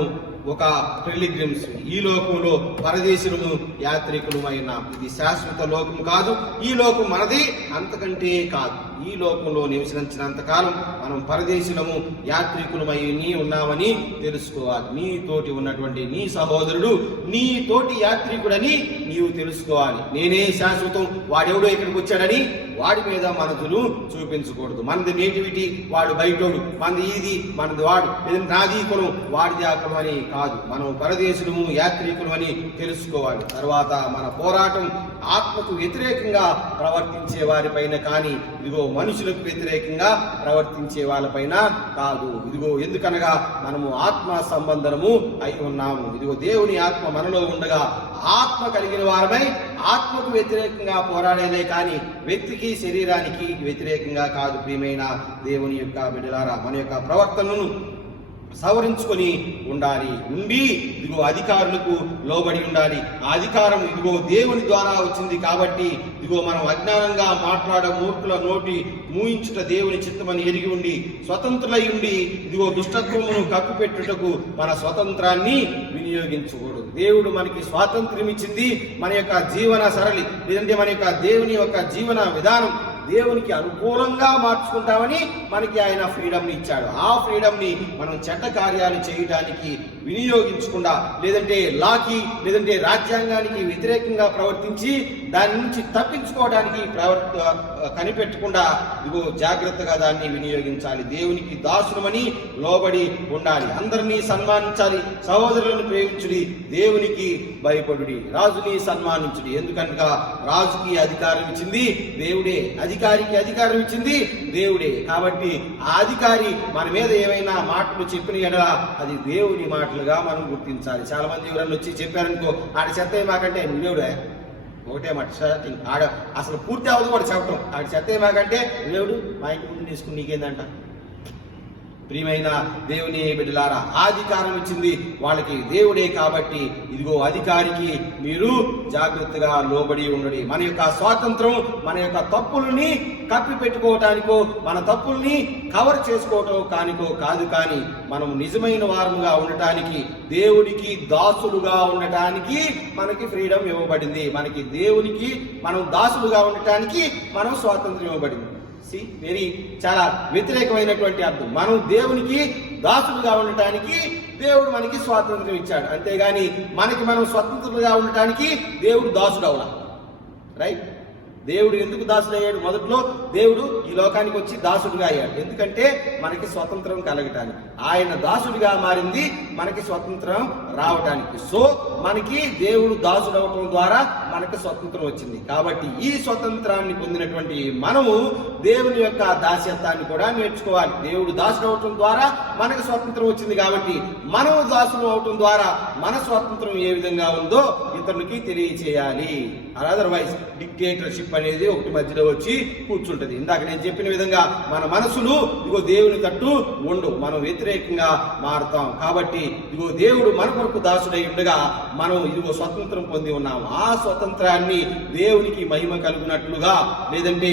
ఒక పిల్గ్రిమ్స్, ఈ లోకంలో పరదేశులను, యాత్రికులమైన. ఇది శాశ్వత లోకం కాదు, ఈ లోకం మనది అంతకంటే కాదు. ఈ లోకంలో నివసించినంత కాలం మనం పరదేశులము, యాత్రికులమై ఉన్నామని తెలుసుకోవాలి. నీ తోటి ఉన్నటువంటి నీ సహోదరుడు నీ తోటి యాత్రికుడని నీవు తెలుసుకోవాలి. నేనే శాశ్వతం, వాడెవడో ఇక్కడికి వచ్చాడని వాడి మీద మనసును చూపించకూడదు. మనది నేటివిటీ, వాడు బయటోడు, మనది ఇది, మనది వాడు, నాది కులం, వాడిది ఆ కులం అని కాదు. మనం పరదేశులము, యాత్రికులు అని తెలుసుకోవాలి. తర్వాత మన పోరాటం ఆత్మకు వ్యతిరేకంగా ప్రవర్తించే వారిపైన కానీ, ఇదిగో మనుషులకు వ్యతిరేకంగా ప్రవర్తించే వాళ్ళపైన కాదు. ఇదిగో ఎందుకనగా మనము ఆత్మ సంబంధము అయి ఉన్నాము. ఇదిగో దేవుని ఆత్మ మనలో ఉండగా ఆత్మ కలిగిన వారమై ఆత్మకు వ్యతిరేకంగా పోరాడేదే కానీ వ్యక్తికి, శరీరానికి వ్యతిరేకంగా కాదు. ప్రియమైన దేవుని యొక్క బిడ్డలారా, మన యొక్క ప్రవర్తనను సవరించుకొని ఉండాలి. ఇదిగో అధికారులకు లోబడి ఉండాలి. ఆ అధికారం ఇదిగో దేవుని ద్వారా వచ్చింది కాబట్టి, ఇదిగో మనం అజ్ఞానంగా మాట్లాడ మూర్ఖుల నోటి మూయించుట దేవుని చిత్తమని ఎరిగి ఉండి స్వతంత్రులై ఉండి, ఇదిగో దుష్టత్వమును కప్పిపెట్టుటకు మన స్వతంత్రాన్ని వినియోగించకూడదు. దేవుడు మనకి స్వాతంత్ర్యం ఇచ్చింది, మన యొక్క జీవన సరళి, లేదంటే మన యొక్క దేవుని యొక్క జీవన విధానం దేవునికి అనుకూలంగా మార్చుకుంటామని మనకి ఆయన ఫ్రీడమ్ని ఇచ్చాడు. ఆ ఫ్రీడమ్ని మనం చెడ్డ కార్యాలు చేయడానికి వినియోగించకుండా, లేదంటే లాకి, లేదంటే రాజ్యాంగానికి వ్యతిరేకంగా ప్రవర్తించి దాని నుంచి తప్పించుకోవడానికి కనిపెట్టకుండా ఇదిగో జాగ్రత్తగా దాన్ని వినియోగించాలి. దేవునికి దాసులమని లోబడి ఉండాలి. అందరినీ సన్మానించాలి. సహోదరులను ప్రేమించుడి, దేవునికి భయపడుడి, రాజుని సన్మానించుడి. ఎందుకనగా రాజుకి అధికారం ఇచ్చింది దేవుడే, అధికారికి అధికారం ఇచ్చింది దేవుడే. కాబట్టి ఆ అధికారి మన మీద ఏమైనా మాటలు చెప్పిన ఎడల అది దేవుని మాటలుగా మనం గుర్తించాలి. చాలా మంది ఎవరన్నా వచ్చి చెప్పారనుకో, ఆడ చెత్త మాకంటే నువ్వేవుడే, ఒకటే మాట స్టార్టింగ్ ఆడ అసలు పూర్తి అవ్వదు కూడా చెప్పటం. ఆడ చెత్త మాకంటే నువ్వేవుడు, మా ఇంటి ముందు తీసుకుని నీకేందంట. ప్రియమైన దేవుని బిడ్డలారా, అధికారం ఇచ్చింది వాళ్ళకి దేవుడే కాబట్టి ఇదిగో అధికారికి మీరు జాగ్రత్తగా లోబడి ఉండండి. మన యొక్క స్వాతంత్రం మన యొక్క తప్పుల్ని కప్పి పెట్టుకోవటానికో, మన తప్పుల్ని కవర్ చేసుకోవటం కానికో కాదు. కానీ మనం నిజమైన వారముగా ఉండటానికి, దేవునికి దాసులుగా ఉండటానికి మనకి ఫ్రీడమ్ ఇవ్వబడింది. మనకి దేవునికి మనం దాసులుగా ఉండటానికి మనం స్వాతంత్రం ఇవ్వబడింది. వెరీ చాలా వ్యతిరేకమైనటువంటి అర్థం. మనం దేవునికి దాసులుగా ఉండటానికి దేవుడు మనకి స్వాతంత్రం ఇచ్చాడు. అంతేగాని మనకి మనం స్వతంత్రులుగా ఉండటానికి దేవుడు దాసుడు అవలా. రైట్? దేవుడు ఎందుకు దాసుడు అయ్యాడు? మొదట్లో దేవుడు ఈ లోకానికి వచ్చి దాసుడుగా అయ్యాడు. ఎందుకంటే మనకి స్వతంత్రం కలగటానికి. ఆయన దాసుడిగా మారింది మనకి స్వతంత్రం రావటానికి. సో మనకి దేవుడు దాసుడు అవటం ద్వారా మనకి స్వతంత్రం వచ్చింది. కాబట్టి ఈ స్వతంత్రాన్ని పొందినటువంటి మనము దేవుని యొక్క దాస్యత్వాన్ని కూడా నేర్చుకోవాలి. దేవుడు దాసుడు అవటం ద్వారా మనకు స్వతంత్రం వచ్చింది కాబట్టి మనము దాసుడు అవటం ద్వారా మన స్వాతంత్రం ఏ విధంగా ఉందో ఇతరులకి తెలియచేయాలి. అదర్వైజ్ డిక్టేటర్షిప్ అనేది ఒకటి మధ్యలో వచ్చి కూర్చుంటది. ఇందాక నేను చెప్పిన విధంగా మన మనసులు దేవుని తట్టు ఉండవు, మనం వ్యతిరేకంగా మారుతాం. కాబట్టి దేవుడు మన కొరకు దాసుడై ఉండగా మనం స్వతంత్రం పొంది ఉన్నాము. ఆ స్వతంత్రాన్ని దేవునికి మహిమ కలుగునట్లుగా, లేదంటే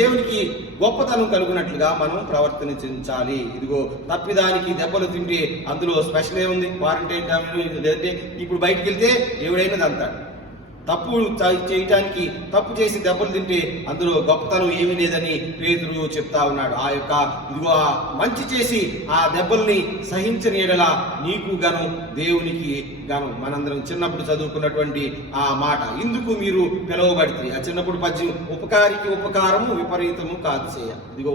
దేవునికి గొప్పతనం కలుగునట్లుగా మనం ప్రవర్తించాలి. తప్పిదానికి దెబ్బలు తింటే అందులో స్పెషల్ ఏముంది? క్వారంటైన్ లేదంటే ఇప్పుడు బయటికి వెళ్తే ఎవడైనా అంటాడు. తప్పు చేయటానికి, తప్పు చేసి దెబ్బలు తింటే అందులో గొప్పతనం ఏమీ లేదని పేతురు చెప్తా ఉన్నాడు. ఆ యొక్క మంచి చేసి ఆ దెబ్బల్ని సహించని ఎడల నీకు గను దేవునికి గను. మనందరం చిన్నప్పుడు చదువుకున్నటువంటి ఆ మాట, ఇందుకు మీరు పిలువబడితే, ఆ చిన్నప్పుడు పద్యం, ఉపకారికి ఉపకారము విపరీతము కాదు చేయ.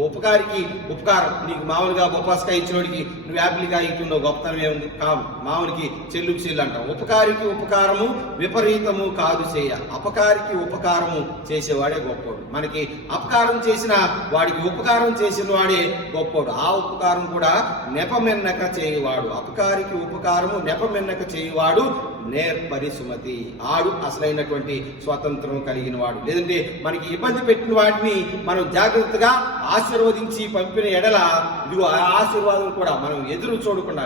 ఉపకారికి ఉపకారం. నీకు మామూలుగా బొప్పాసకాయ ఇచ్చినోడికి నువ్వు యాపిల్కాయ ఇచ్చిన గొప్పతనం ఏముంది? కాదు. మామూలుకి చెల్లుకు చెల్లు అంటాం. ఉపకారికి ఉపకారము విపరీతము కాదు చేయ. అపకారికి ఉపకారము చేసేవాడే గొప్పోడు. మనకి అపకారం చేసిన వాడికి ఉపకారం చేసిన వాడే గొప్పోడు. ఆ ఉపకారం కూడా నెపమెన్నక చేయవాడు. అపకారికి ఉపకారము నెపమెన్నక చేయవాడు నేర్పరి సుమతి. ఆడు అసలైనటువంటి స్వాతంత్రం కలిగిన వాడు. లేదంటే మనకి ఇబ్బంది పెట్టిన వాటిని మనం జాగ్రత్తగా ఆశీర్వదించి పంపిన ఎడల ఆ ఆశీర్వాదం కూడా మనం ఎదురు చూడకుండా,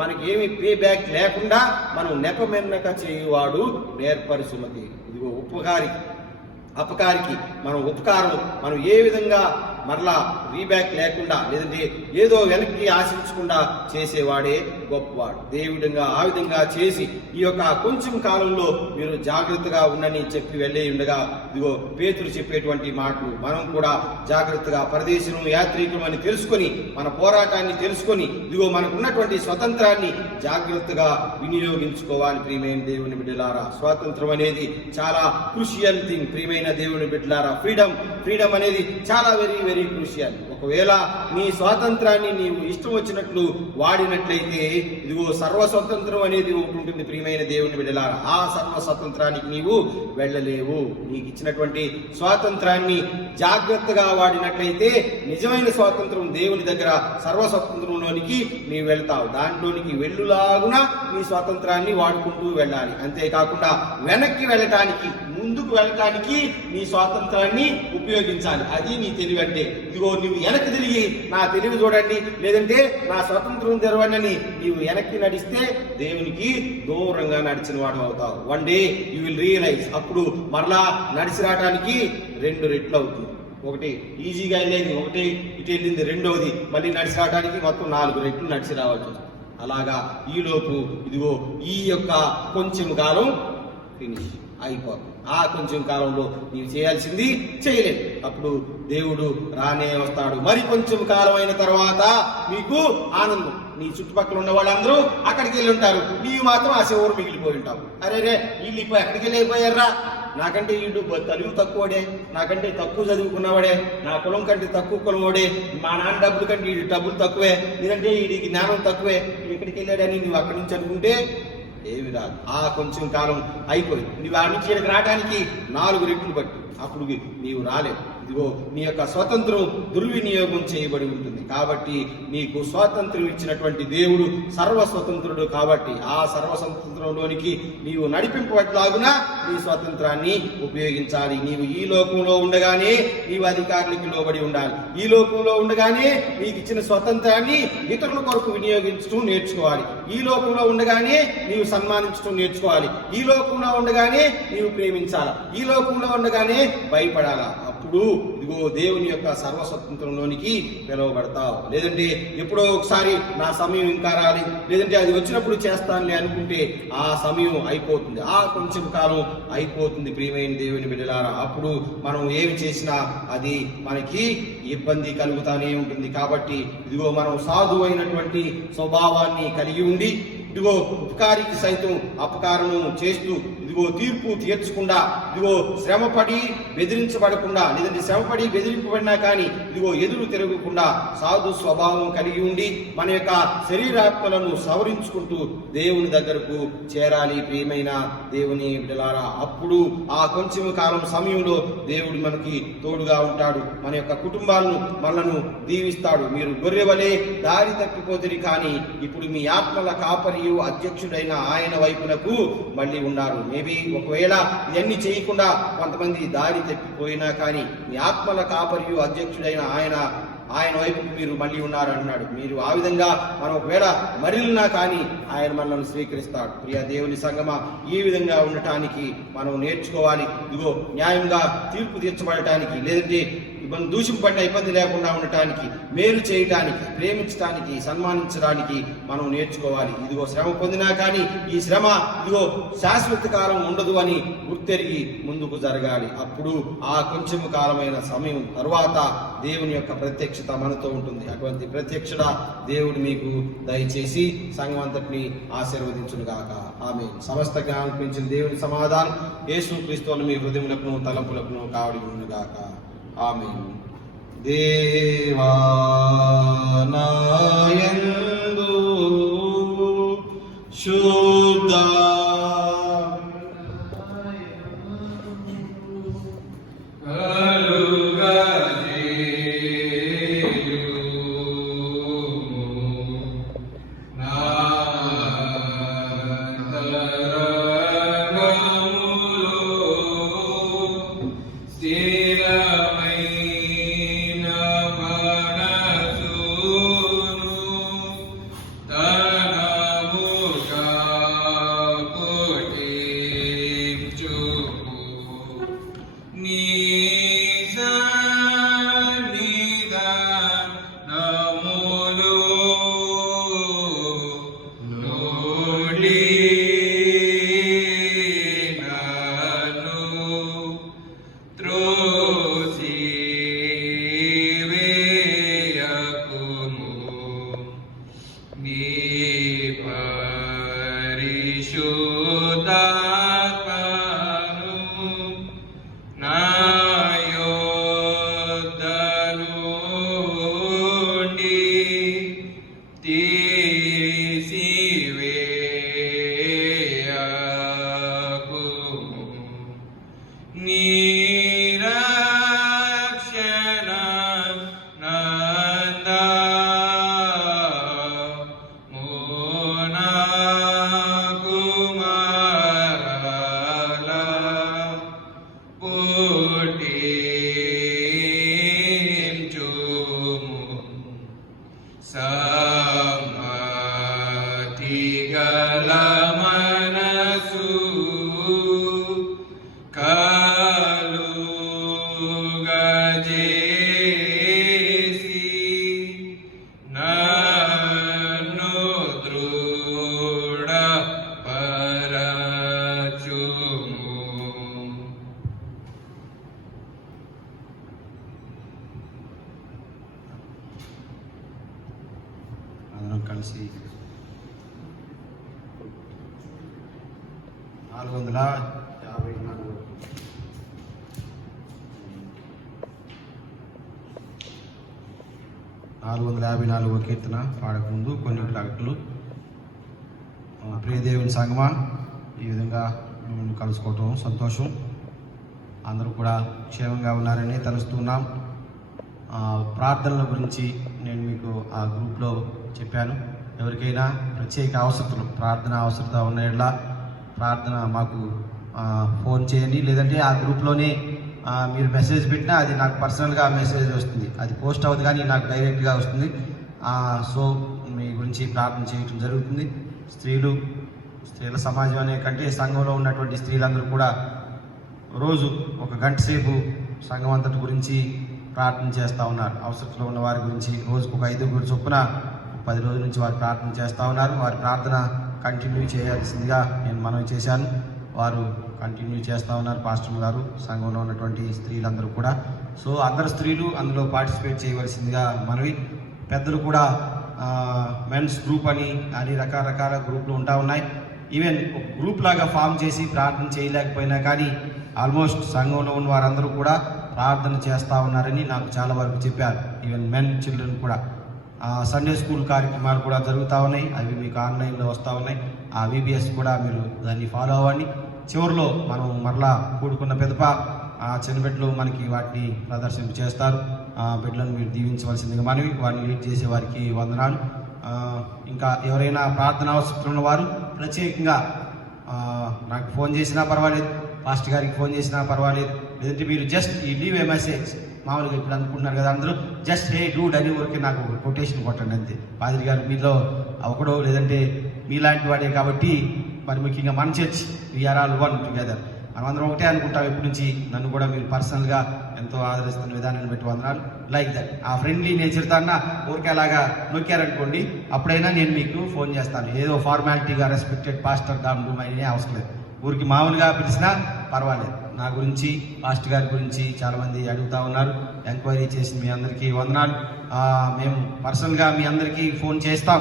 మనకి ఏమి పే బ్యాక్ లేకుండా మనం నెపమెన్నక చేయవాడు నేర్పరి సుమతి. అపకారికి మనం ఉపకారం మనం ఏ విధంగా మరలా రీబ్యాక్ లేకుండా, లేదంటే ఏదో వెనక్కి ఆశించకుండా చేసేవాడే గొప్పవాడు. దేవుడిగా ఆ విధంగా చేసి ఈ యొక్క కొంచెం కాలంలో మీరు జాగ్రత్తగా ఉండని చెప్పి వెళ్ళే ఉండగా పేతురు చెప్పేటువంటి మాటలు మనం కూడా జాగ్రత్తగా పరదేశం యాత్రికులు అని తెలుసుకొని, మన పోరాటాన్ని తెలుసుకొని, మనకున్నటువంటి స్వతంత్రాన్ని జాగ్రత్తగా వినియోగించుకోవాలి. ప్రియమైన దేవుని బిడ్డలారా, స్వాతంత్రం అనేది చాలా క్రూషియల్ థింగ్. ప్రియమైన దేవుని బిడ్డలారా, ఫ్రీడమ్ అనేది చాలా వెరీ వెరీ క్రూషియల్. ఒకవేళ నీ స్వాతంత్రాన్ని నీవు ఇష్టం వచ్చినట్లు వాడినట్లయితే సర్వ స్వతంత్రం అనేది ఒకటి ఉంటుంది. ప్రియమైన దేవుని బిడ్డలారా, ఆ సర్వ స్వతంత్రానికి నీవు వెళ్ళలేవు. నీకు ఇచ్చినటువంటి స్వాతంత్రాన్ని జాగ్రత్తగా వాడినట్లయితే నిజమైన స్వాతంత్రం దేవుని దగ్గర సర్వ స్వతంత్రంలోనికి నీవు వెళ్తావు. దాంట్లోనికి వెళ్ళులాగున నీ స్వాతంత్రాన్ని వాడుకుంటూ వెళ్ళాలి. అంతేకాకుండా వెనక్కి వెళ్ళటానికి, ముందుకు వెళ్ళటానికి నీ స్వాతంత్రాన్ని ఉపయోగించాలి. అది నీ తెలివి అంటే. నువ్వు వెనక్కి తిరిగి నా తెలివి చూడండి, లేదంటే నా స్వతంత్రం తెరవండి నీవు వెనక్కి నడిస్తే దేవునికి దూరంగా నడిచిన వాడు అవుతావు. One day you will realise. అప్పుడు మరలా నడిచి రావడానికి 2 రెట్లు అవుతుంది. ఒకటి ఈజీగా వెళ్ళేది, ఒకటి ఇటు వెళ్ళింది, రెండవది మళ్ళీ నడిచి రావడానికి మొత్తం 4 రెట్లు నడిచి రావచ్చు. అలాగా ఈలోపు ఈ యొక్క కొంచెం కాలం ఫినిష్ అయిపోతుంది. ఆ కొంచెం కాలంలో నీవు చేయాల్సింది చేయలేదు. అప్పుడు దేవుడు రానే వస్తాడు. మరి కొంచెం కాలం అయిన తర్వాత మీకు ఆనందం. నీ చుట్టుపక్కల ఉన్న వాళ్ళందరూ అక్కడికి వెళ్ళి ఉంటారు, నీవు మాత్రం ఆ చివరు మిగిలిపోయి ఉంటావు. అరే వీళ్ళు ఇప్పుడు ఎక్కడికి వెళ్ళిపోయారా, నాకంటే వీడు తెలుగు తక్కువడే, నాకంటే తక్కువ చదువుకున్నవాడే, నా కులం కంటే తక్కువ కులం వాడే, మా నాన్న డబ్బులు కంటే వీడి డబ్బులు తక్కువే, లేదంటే వీడికి జ్ఞానం తక్కువే, ఎక్కడికి వెళ్ళాడని నువ్వు అక్కడి నుంచి అనుకుంటే ఏమి రాదు. ఆ కొంచెం కాలం అయిపోయింది. నువ్వు ఆ నుంచి రావడానికి 4 రెట్లు బట్టి అప్పుడు నీవు రాలేవు. నీ యొక్క స్వాతంత్రం దుర్వినియోగం చేయబడి ఉంటుంది. కాబట్టి నీకు స్వాతంత్రం ఇచ్చినటువంటి దేవుడు సర్వస్వతంత్రుడు. కాబట్టి ఆ సర్వస్వతంత్రంలోనికి నీవు నడిపింపబడిలాగున నీ స్వాతంత్రాన్ని ఉపయోగించాలి. నీవు ఈ లోకంలో ఉండగానే నీవు అధికారులకు లోబడి ఉండాలి. ఈ లోకంలో ఉండగానే నీకు ఇచ్చిన స్వాతంత్రాన్ని ఇతరుల కొరకు వినియోగించడం నేర్చుకోవాలి. ఈ లోకంలో ఉండగానే నీవు సన్మానించడం నేర్చుకోవాలి. ఈ లోకంలో ఉండగానే నీవు ప్రేమించాలి. ఈ లోకంలో ఉండగానే భయపడాలా. అప్పుడు దేవుని యొక్క సర్వస్వతంత్రంలోనికి పిలువబడతావు. లేదంటే ఎప్పుడో ఒకసారి నా సమయం ఇంకా రాలి, లేదంటే అది వచ్చినప్పుడు చేస్తానులే అనుకుంటే ఆ సమయం అయిపోతుంది. ఆ కొంచెం కాలం అయిపోతుంది. ప్రియమైన దేవుని బిడ్డలారా, అప్పుడు మనం ఏమి చేసినా అది మనకి ఇబ్బంది కలుగుతానే ఉంటుంది. కాబట్టి మనం సాధు అయినటువంటి స్వభావాన్ని కలిగి ఉండి ఉపకారికి సైతం అపకారము చేస్తూ తీర్పు తీర్చకుండా శ్రమపడి బెదిరించబడకుండా, లేదంటే శ్రమపడి బెదిరింపబడినా కానీ ఎదురు తిరగకుండా సాధు స్వభావం కలిగి ఉండి మన యొక్క శరీరాత్మలను సవరించుకుంటూ దేవుని దగ్గరకు చేరాలి. ప్రియమైన దేవుని బిడ్డలారా, అప్పుడు ఆ కొంచెం కాలం సమయంలో దేవుడు మనకి తోడుగా ఉంటాడు. మన యొక్క కుటుంబాలను మనలను దీవిస్తాడు. మీరు గొర్రె వలె దారి తప్పిపోతుంది, కానీ ఇప్పుడు మీ ఆత్మల కాపరి కాపరియు అధ్యక్షుడైన ఆయన వైపునకు మళ్ళీ ఉన్నారు. మేబీ ఒకవేళ ఇవన్నీ చేయకుండా కొంతమంది దారి తప్పిపోయినా కానీ మీ ఆత్మల కాపరియు అధ్యక్షుడైన ఆయన వైపుకు మీరు మళ్ళీ ఉన్నారు అన్నాడు. మీరు ఆ విధంగా మనం ఒకవేళ మరిలినా కానీ ఆయన మనల్ని స్వీకరిస్తాడు. ప్రియ దేవుని సంగమా, ఈ విధంగా ఉండటానికి మనం నేర్చుకోవాలి. ఇదిగో న్యాయంగా తీర్పు తీర్చబడటానికి, లేదంటే మనం దూషింపబడిన ఇబ్బంది లేకుండా ఉండటానికి, మేలు చేయటానికి, ప్రేమించడానికి, సన్మానించడానికి మనం నేర్చుకోవాలి. ఇదిగో శ్రమ పొందినా కానీ ఈ శ్రమ ఇదిగో శాశ్వత కాలం ఉండదు అని గుర్తెరిగి ముందుకు జరగాలి. అప్పుడు ఆ కొంచెం కాలమైన సమయం తరువాత దేవుని యొక్క ప్రత్యక్షత మనతో ఉంటుంది. అటువంటి ప్రత్యక్షత దేవుడు మీకు దయచేసి సంఘం అంతటిని ఆశీర్వదించునుగాక. ఆమేన్. సమస్త జ్ఞానం పెంచిన దేవుని సమాధానం యేసు క్రీస్తువును మీ హృదయములకు తలంపులకు కావడి ఉండుగాక. ఆమేన్. దేవా నాయందు శుద్ధ అందరం కలిసి 454 కీర్తన పాడకముందు కొన్ని ప్రకటనలు. ప్రియ దేవుని సంగమా, ఈ విధంగా మిమ్మల్ని కలుసుకోవటం సంతోషం. అందరూ కూడా క్షేమంగా ఉన్నారని తలుస్తున్నాం. ప్రార్థనల గురించి నేను మీకు ఆ గ్రూప్లో చెప్పాను. ఎవరికైనా ప్రత్యేక అవసరతలు, ప్రార్థన అవసరత ఉన్న ప్రార్థన మాకు ఫోన్ చేయండి, లేదంటే ఆ గ్రూప్లోనే మీరు మెసేజ్ పెట్టినా అది నాకు పర్సనల్గా మెసేజ్ వస్తుంది. అది పోస్ట్ అవ్వదు కానీ నాకు డైరెక్ట్గా వస్తుంది. సో మీ గురించి ప్రార్థన చేయటం జరుగుతుంది. స్త్రీల సమాజం అనే కంటే సంఘంలో ఉన్నటువంటి స్త్రీలందరూ కూడా రోజు 1 గంట సేపు సంఘం అంతటి గురించి ప్రార్థన చేస్తూ ఉన్నారు. అవసరంలో ఉన్న వారి గురించి రోజుకు 5 చొప్పున 10 రోజుల నుంచి వారు ప్రార్థన చేస్తూ ఉన్నారు. వారి ప్రార్థన కంటిన్యూ చేయాల్సిందిగా నేను మనవి చేశాను. వారు కంటిన్యూ చేస్తూ ఉన్నారు. పాస్టర్ గారు, సంఘంలో ఉన్నటువంటి స్త్రీలందరూ కూడా. సో అందరు స్త్రీలు అందులో పార్టిసిపేట్ చేయవలసిందిగా మనవి. పెద్దలు కూడా మెన్స్ గ్రూప్ అని రకరకాల గ్రూపులు ఉంటా ఉన్నాయి. ఈవెన్ ఒక గ్రూప్ లాగా ఫామ్ చేసి ప్రార్థన చేయలేకపోయినా కానీ ఆల్మోస్ట్ సంఘంలో ఉన్న వారందరూ కూడా ప్రార్థన చేస్తూ ఉన్నారని నాకు చాలా వరకు చెప్పారు. ఈవెన్ మెన్ చిల్డ్రన్ కూడా. సండే స్కూల్ కార్యక్రమాలు కూడా జరుగుతూ ఉన్నాయి. అవి మీకు ఆన్లైన్లో వస్తూ ఉన్నాయి. ఆ VBS కూడా మీరు దాన్ని ఫాలో అవ్వండి. చివరిలో మనం మరలా కూడుకున్న పెదప చిన్న బిడ్డలు మనకి వాటిని ప్రదర్శింప చేస్తారు. బిడ్డలను మీరు దీవించవలసిందిగా మనవి. వారిని లీడ్ చేసే వారికి వందనాలు. ఇంకా ఎవరైనా ప్రార్థన అవసరం ఉన్నవారు ప్రత్యేకంగా నాకు ఫోన్ చేసినా పర్వాలేదు, పాస్టర్ గారికి ఫోన్ చేసినా పర్వాలేదు, లేదంటే మీరు జస్ట్ ఈ లీవ్ ఏ మెసేజ్. మామూలుగా ఇప్పుడు అనుకుంటున్నారు కదా అందరూ, జస్ట్ హే డూడ్ అని ఊరికి నాకు కొటేషన్ కొట్టండి అంతే. పాదిరి గారు మీలో ఒకడో లేదంటే మీలాంటి వాడే కాబట్టి, మరి ముఖ్యంగా మన church we are all one together, మనమందరం ఒకటే అనుకుంటాం ఎప్పటి నుంచి. నన్ను కూడా మీరు పర్సనల్గా ఎంతో ఆదరిస్తున్న విధానాన్ని బట్టి వందనాలు. లైక్ దట్ ఆ ఫ్రెండ్లీ నేచర్తో అన్న ఊరికే అలాగా నొక్కారనుకోండి, అప్పుడైనా నేను మీకు ఫోన్ చేస్తాను. ఏదో ఫార్మాలిటీగా రెస్పెక్టెడ్ పాస్టర్ దాంట్లో అనే అవసరం లేదు, ఊరికి మామూలుగా పిలిచినా పర్వాలేదు. నా గురించి పాస్టర్ గారి గురించి చాలామంది అడుగుతూ ఉన్నారు, ఎంక్వైరీ చేసి మీ అందరికీ వందనాలు. మేము పర్సనల్గా మీ అందరికీ ఫోన్ చేస్తాం,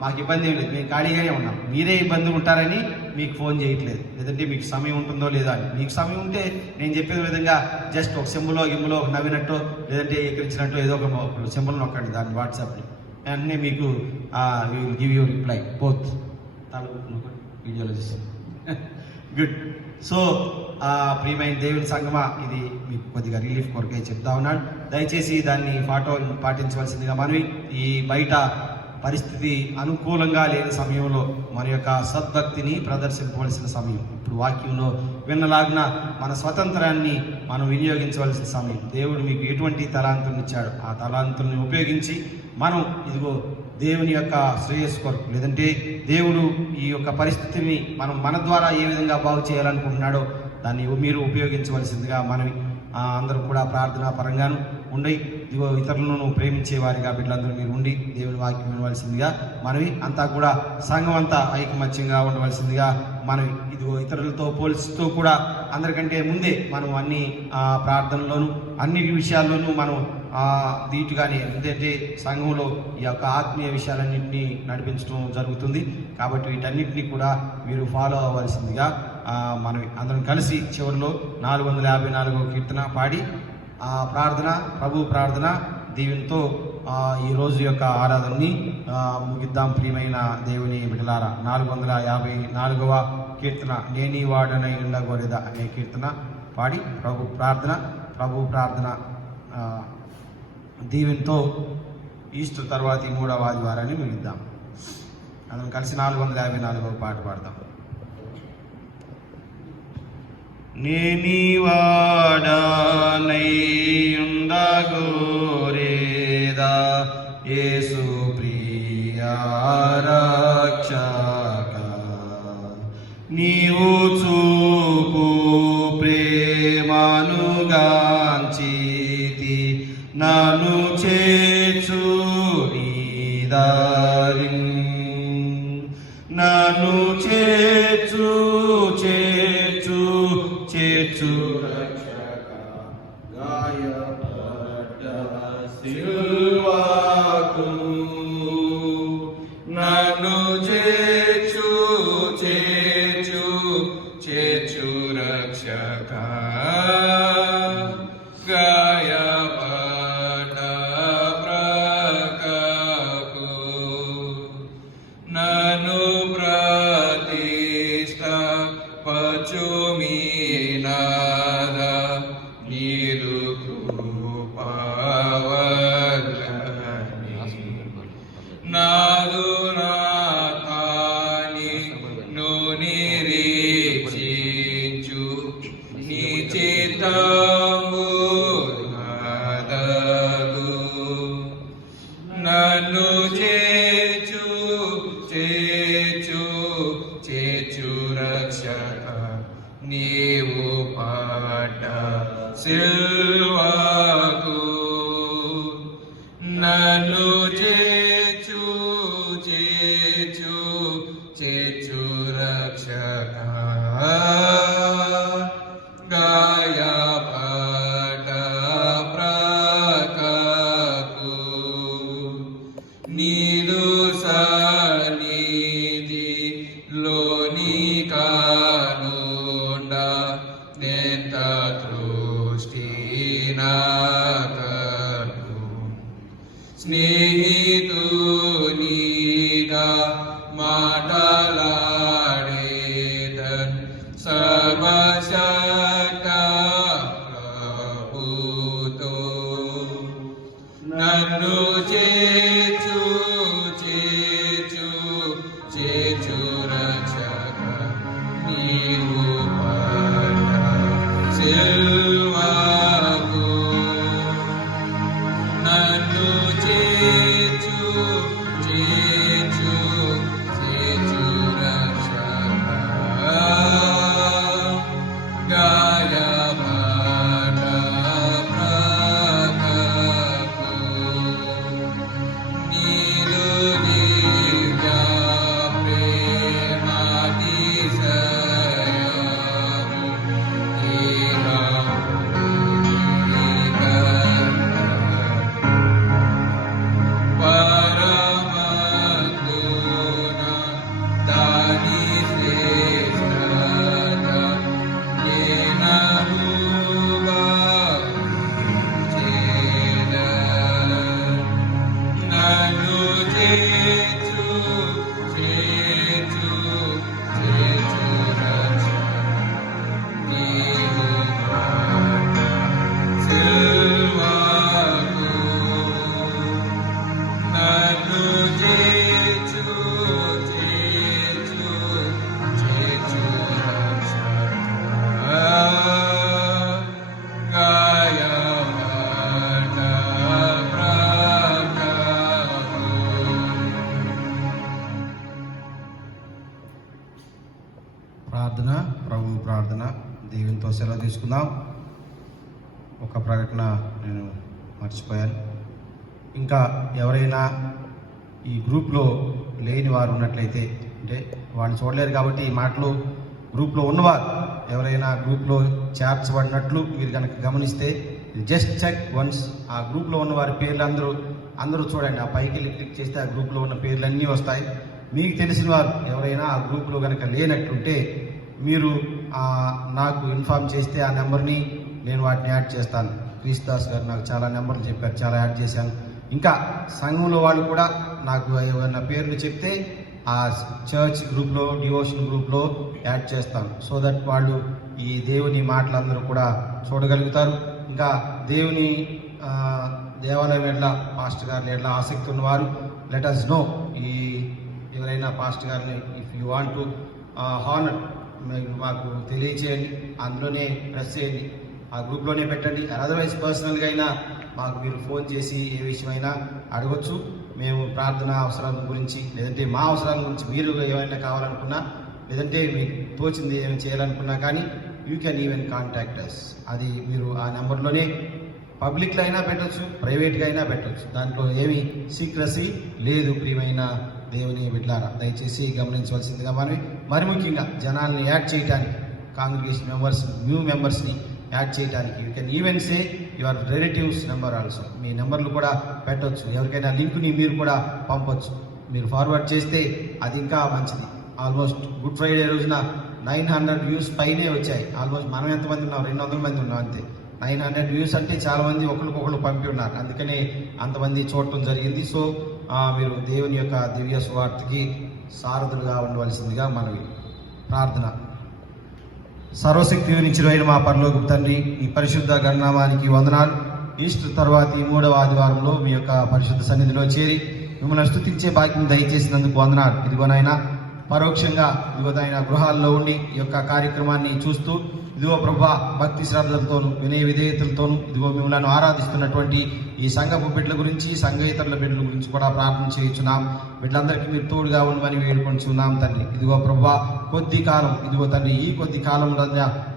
మాకు ఇబ్బంది ఏం లేదు, మేము ఖాళీగానే ఉన్నాం. మీరే ఇబ్బంది ఉంటారని మీకు ఫోన్ చేయట్లేదు, లేదంటే మీకు సమయం ఉంటుందో లేదా అని. మీకు సమయం ఉంటే నేను చెప్పే విధంగా జస్ట్ ఒక సింబులో గిమ్ములో ఒక నవ్వినట్టు లేదంటే ఎక్కిరించినట్టు ఏదో ఒక సింబుల్ నొక్కండి దాన్ని వాట్సాప్లో, వెంటనే మీకు will give you reply both. వీడియోలో చూస్తాను. గుడ్. సో ప్రియమైన దేవుని సంగమా, ఇది మీకు కొద్దిగా రిలీఫ్ కొరకే చెప్తా ఉన్నాను. దయచేసి దాన్ని పాటించవలసిందిగా మనవి. ఈ బయట పరిస్థితి అనుకూలంగా లేని సమయంలో మన యొక్క సద్భక్తిని ప్రదర్శించవలసిన సమయం. ఇప్పుడు వాక్యంలో విన్నలాగిన మన స్వతంత్రాన్ని మనం వినియోగించవలసిన సమయం. దేవుడు మీకు ఎటువంటి తలాంతులను ఇచ్చాడు, ఆ తలాంతుల్ని ఉపయోగించి మనం ఇదిగో దేవుని యొక్క శ్రేయస్సు కొరకు, లేదంటే దేవుడు ఈ యొక్క పరిస్థితిని మన ద్వారా ఏ విధంగా బాగు చేయాలనుకుంటున్నాడో దాన్ని మీరు ఉపయోగించవలసిందిగా మనవి. అందరూ కూడా ప్రార్థనా పరంగాను ఉండి, ఇదిగో ఇతరులను ప్రేమించే వారిగా బిడ్డలందరూ మీరు ఉండి దేవుని వాక్యం వినవలసిందిగా మనవి. అంతా కూడా సంఘం అంతా ఐకమత్యంగా ఉండవలసిందిగా మనవి. ఇదిగో ఇతరులతో పోల్చుతూ కూడా అందరికంటే ముందే మనం అన్ని ప్రార్థనలోను అన్ని విషయాల్లోనూ మనం దీటుగానే, ఎందుకంటే సంఘంలో ఈ యొక్క ఆత్మీయ విషయాలన్నింటినీ నడిపించడం జరుగుతుంది. కాబట్టి వీటన్నింటినీ కూడా మీరు ఫాలో అవ్వాల్సిందిగా మనం అందరం కలిసి చివరిలో 454వ కీర్తన పాడి ప్రార్థన, ప్రభు ప్రార్థన దీవెనతో ఈ రోజు యొక్క ఆరాధనని ముగిద్దాం. ప్రియమైన దేవుని బిడ్డలారా, 454వ కీర్తన నేనీ వాడనై ఉండగోరేదా అనే కీర్తన పాడి ప్రభు ప్రార్థన దీవెనతో ఈస్టర్ తర్వాత 3వ ఆదివారాన్ని ముగిద్దాం. అందరం కలిసి 454వ పాట పాడదాం. నేనీ వాడనై ఉండగోరేదా యేసు ప్రియా రక్షక, నీవు చూపు ప్రేమనుగాంచితి నన్ను చేర్చు నీ దారిన్, నన్ను చేర్చు రక్షక, గాయపడ్డ సిలువకు నన్ను చేర్చు రక్షక, గాయపడ్డ ప్రకకు నన్ను ప్రతిష్ట పచుమీనాద నీరు కృపవల్లని, నాదు నాతాని ను నిరీక్షించు నీ చిత్తము నాదగు, నన్ను చేర్చు రక్షక, నీవు పడ్డ సిలువకు నన్ను చేర్చు రక్షక, గాయపడ్డ ప్రకకు నీదు సన్నిధిలోని కానుండ నెంత దృష్టి నాకను, స్నేహితునిగా మాటలాడేదన్ సర్వశక్త ప్రభుతో నన్ను చేర్చు సెలవు తీసుకుందాం. ఒక ప్రకటన నేను మర్చిపోయాను. ఇంకా ఎవరైనా ఈ గ్రూప్లో లేని వారు ఉన్నట్లయితే, అంటే వాళ్ళు చూడలేరు కాబట్టి ఈ మాటలు గ్రూప్లో ఉన్నవారు ఎవరైనా గ్రూప్లో చేర్చబడినట్లు మీరు కనుక గమనిస్తే జస్ట్ చెక్ వన్స్. ఆ గ్రూప్లో ఉన్న వారి పేర్లు అందరూ చూడండి. ఆ పైకి క్లిక్ చేస్తే ఆ గ్రూప్లో ఉన్న పేర్లు అన్నీ వస్తాయి. మీకు తెలిసిన వారు ఎవరైనా ఆ గ్రూప్లో కనుక లేనట్టుంటే మీరు నాకు ఇన్ఫార్మ్ చేస్తే ఆ నెంబర్ని నేను వాటిని యాడ్ చేస్తాను. క్రీస్తుదాస్ గారు నాకు చాలా నెంబర్లు చెప్పారు, చాలా యాడ్ చేశాను. ఇంకా సంఘంలో వాళ్ళు కూడా నాకు ఏమైనా పేర్లు చెప్తే ఆ చర్చ్ గ్రూప్లో, డివోషన్ గ్రూప్లో యాడ్ చేస్తాను. సో దట్ వాళ్ళు ఈ దేవుని మాటలందరూ కూడా చూడగలుగుతారు. ఇంకా దేవుని దేవాలయం ఎట్లా, పాస్టర్ గారిని ఎట్లా ఆసక్తి ఉన్నవారు లెట్ అస్ నో. ఈ ఎవరైనా పాస్టర్ గారిని if you want to honour మాకు తెలియచేయండి, అందులోనే ప్రెస్ చేయండి, ఆ గ్రూప్లోనే పెట్టండి. అదర్వైజ్ పర్సనల్గా అయినా మాకు మీరు ఫోన్ చేసి ఏ విషయమైనా అడగొచ్చు. మేము ప్రార్థన అవసరాల గురించి, లేదంటే మా అవసరాల గురించి మీరు ఏమైనా కావాలనుకున్నా, లేదంటే మీకు తోచింది ఏమైనా చేయాలనుకున్నా కానీ you can even contact us. అది మీరు ఆ నెంబర్లోనే పబ్లిక్లో అయినా పెట్టచ్చు, ప్రైవేట్గా అయినా పెట్టచ్చు. దాంట్లో ఏమీ సీక్రసీ లేదు. ప్రియమైన దేవుని బిడ్డలారా, దయచేసి గమనించవలసిందిగా మరి ముఖ్యంగా జనాల్ని యాడ్ చేయడానికి, కాంగ్రిగేషన్ మెంబర్స్, న్యూ మెంబర్స్ని యాడ్ చేయడానికి you can even say your relatives number also. మీ నెంబర్లు కూడా పెట్టవచ్చు. ఎవరికైనా లింక్ని మీరు కూడా పంపొచ్చు. మీరు ఫార్వర్డ్ చేస్తే అది ఇంకా మంచిది. ఆల్మోస్ట్ గుడ్ ఫ్రైడే రోజున 900 వ్యూస్ పైనే వచ్చాయి. ఆల్మోస్ట్ మనం ఎంతమంది ఉన్నాం, 200 మంది ఉన్నాం అంతే. 900 వ్యూస్ అంటే చాలామంది ఒకరికొకరు పంపి ఉన్నారు, అందుకనే అంతమంది చూడటం జరిగింది. సో మీరు దేవుని యొక్క దివ్య సువార్తకి సారథులుగా ఉండవలసిందిగా మనవి. ప్రార్థన. సర్వశక్తి నిత్యుడైన మా పరలోకపు తండ్రి, ఈ పరిశుద్ధ గణనామానికి వందనాలు. ఈస్టర్ తర్వాత ఈ 3వ ఆదివారంలో మీ యొక్క పరిశుద్ధ సన్నిధిలో చేరి మిమ్మల్ని స్తుతించే భాగ్యం దయచేసినందుకు వందనాలు. ఇదిగోనైనా పరోక్షంగా ఇదిగోనైనా గృహాల్లో ఉండి ఈ యొక్క కార్యక్రమాన్ని చూస్తూ ఇదిగో ప్రభా భక్తి శ్రద్ధలతోనూ వినయ విధేయతలతోనూ ఇదిగో మిమ్మల్ని ఆరాధిస్తున్నటువంటి ఈ సంఘపు బిడ్డల గురించి, సంఘేతరుల బిడ్డల గురించి కూడా ప్రార్థన చేయించున్నాం. బిడ్డలందరికీ మీరు తోడుగా ఉండమని వేడుకొంచున్నాం తండ్రి. ఇదిగో ప్రభా కొద్ది కాలం, ఇదిగో తండ్రి ఈ కొద్ది కాలంలో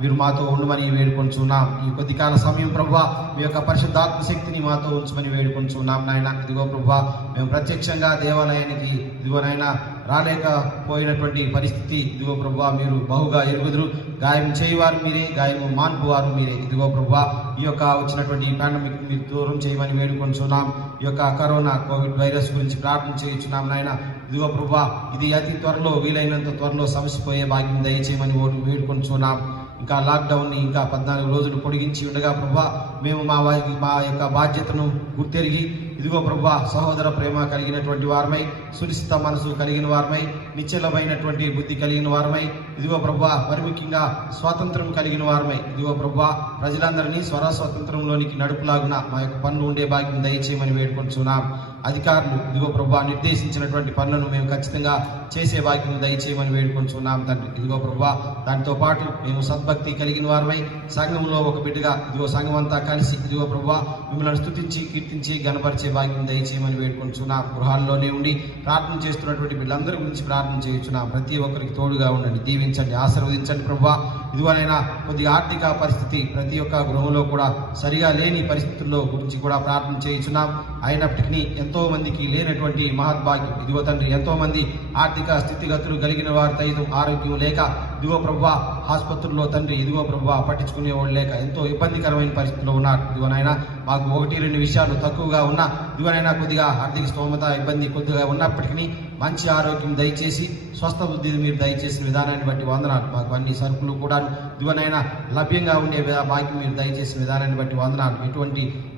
మీరు మాతో ఉండమని వేడుకొంచున్నాం. ఈ కొద్ది కాల సమయం ప్రభా మీ యొక్క పరిశుద్ధాత్మ శక్తిని మాతో ఉంచమని వేడుకొంచున్నాం నాయన. ఇదిగో ప్రభా మేము ప్రత్యక్షంగా దేవాలయానికి ఇదిగోనైనా రాలేకపోయినటువంటి పరిస్థితి ఇదిగో ప్రభా మీరు బహుగా ఎరుగుదురు. గాయం చేయవారు మీరే, గాయము మాన్పువారు మీరే. ఇదిగో ప్రభా ఈ యొక్క వచ్చినటువంటి పాండమిక్ మీరు దూరం చేయమని వేడుకొంచున్నాం. ఈ యొక్క కరోనా కోవిడ్ వైరస్ గురించి ప్రార్థన చేయించున్నాం నాయన. ఇదిగో ప్రభా ఇది అతి త్వరలో, వీలైనంత త్వరలో సమసిపోయే భాగ్యం దయచేయమని వేడుకొంచున్నాం. ఇంకా లాక్డౌన్ని ఇంకా 14 రోజులు పొడిగించి ఉండగా ప్రభా మేము మా యొక్క బాధ్యతను గుర్తెరిగి ఇదిగో ప్రభా సహోదర ప్రేమ కలిగినటువంటి వారమై, సునిశ్చిత మనసు కలిగిన వారమై, నిశ్చలమైనటువంటి బుద్ధి కలిగిన వారమై, ఇదిగో ప్రభా మరి ముఖ్యంగా స్వాతంత్రం కలిగిన వారమై, ఇదిగో ప్రభా ప్రజలందరినీ స్వతంత్రంలోనికి నడుపులాగున మా యొక్క పనులు ఉండే భాగ్యం దయచేయమని వేడుకొంచున్నాం. అధికారులు ఇదిగో ప్రభా నిర్దేశించినటువంటి పనులను మేము ఖచ్చితంగా చేసే భాగ్యం దయచేయమని వేడుకొంచున్నాం తండ్రి. ఇదిగో ప్రభా దాంతో పాటు మేము సద్భక్తి కలిగిన వారమై సంఘంలో ఒక బిడ్డగా ఇదిగో సంఘం అంతా కలిసి ఇదిగో ప్రభా మిమ్మల్ని స్తుతించి, కీర్తించి, గణపరిచే భాగ్యం దయచేయమని వేడుకొంచున్నాం. గృహాల్లోనే ఉండి ప్రార్థన చేస్తున్నటువంటి వీళ్ళందరి గురించి ప్రార్థన చేయించున్నాం. ప్రతి ఒక్కరికి తోడుగా ఉండండి, దీవించండి, ఆశీర్వదించండి ప్రభా. ఇదిగోనైనా కొద్దిగా ఆర్థిక పరిస్థితి ప్రతి ఒక్క గృహంలో కూడా సరిగా లేని పరిస్థితుల్లో గురించి కూడా ప్రార్థన చేయించున్నాం. అయినప్పటికీ ఎంతో మందికి లేనటువంటి మహద్భాగ్యం ఇదిగో తండ్రి, ఎంతో మంది ఆర్థిక స్థితిగతులు కలిగిన వారి సైతం ఆరోగ్యం లేక ఇదిగో ప్రభా ఆసుపత్రుల్లో తండ్రి ఇదిగో ప్రభా పట్టించుకునే వాళ్ళు లేక ఎంతో ఇబ్బందికరమైన పరిస్థితుల్లో ఉన్నారు. ఇదిగోనైనా మాకు 1-2 విషయాలు తక్కువగా ఉన్నా ఇదిగోనైనా కొద్దిగా ఆర్థిక స్తోమత ఇబ్బంది కొద్దిగా ఉన్నప్పటికీ మంచి ఆరోగ్యం దయచేసి, స్వస్థ బుద్ధిని మీరు దయచేసిన విధానాన్ని బట్టి వందనాలు. మాకు అన్ని సరుకులు కూడా ఇదిగోనైనా లభ్యంగా ఉండే భాగ్యం మీరు దయచేసిన విధానాన్ని బట్టి వందనాలు.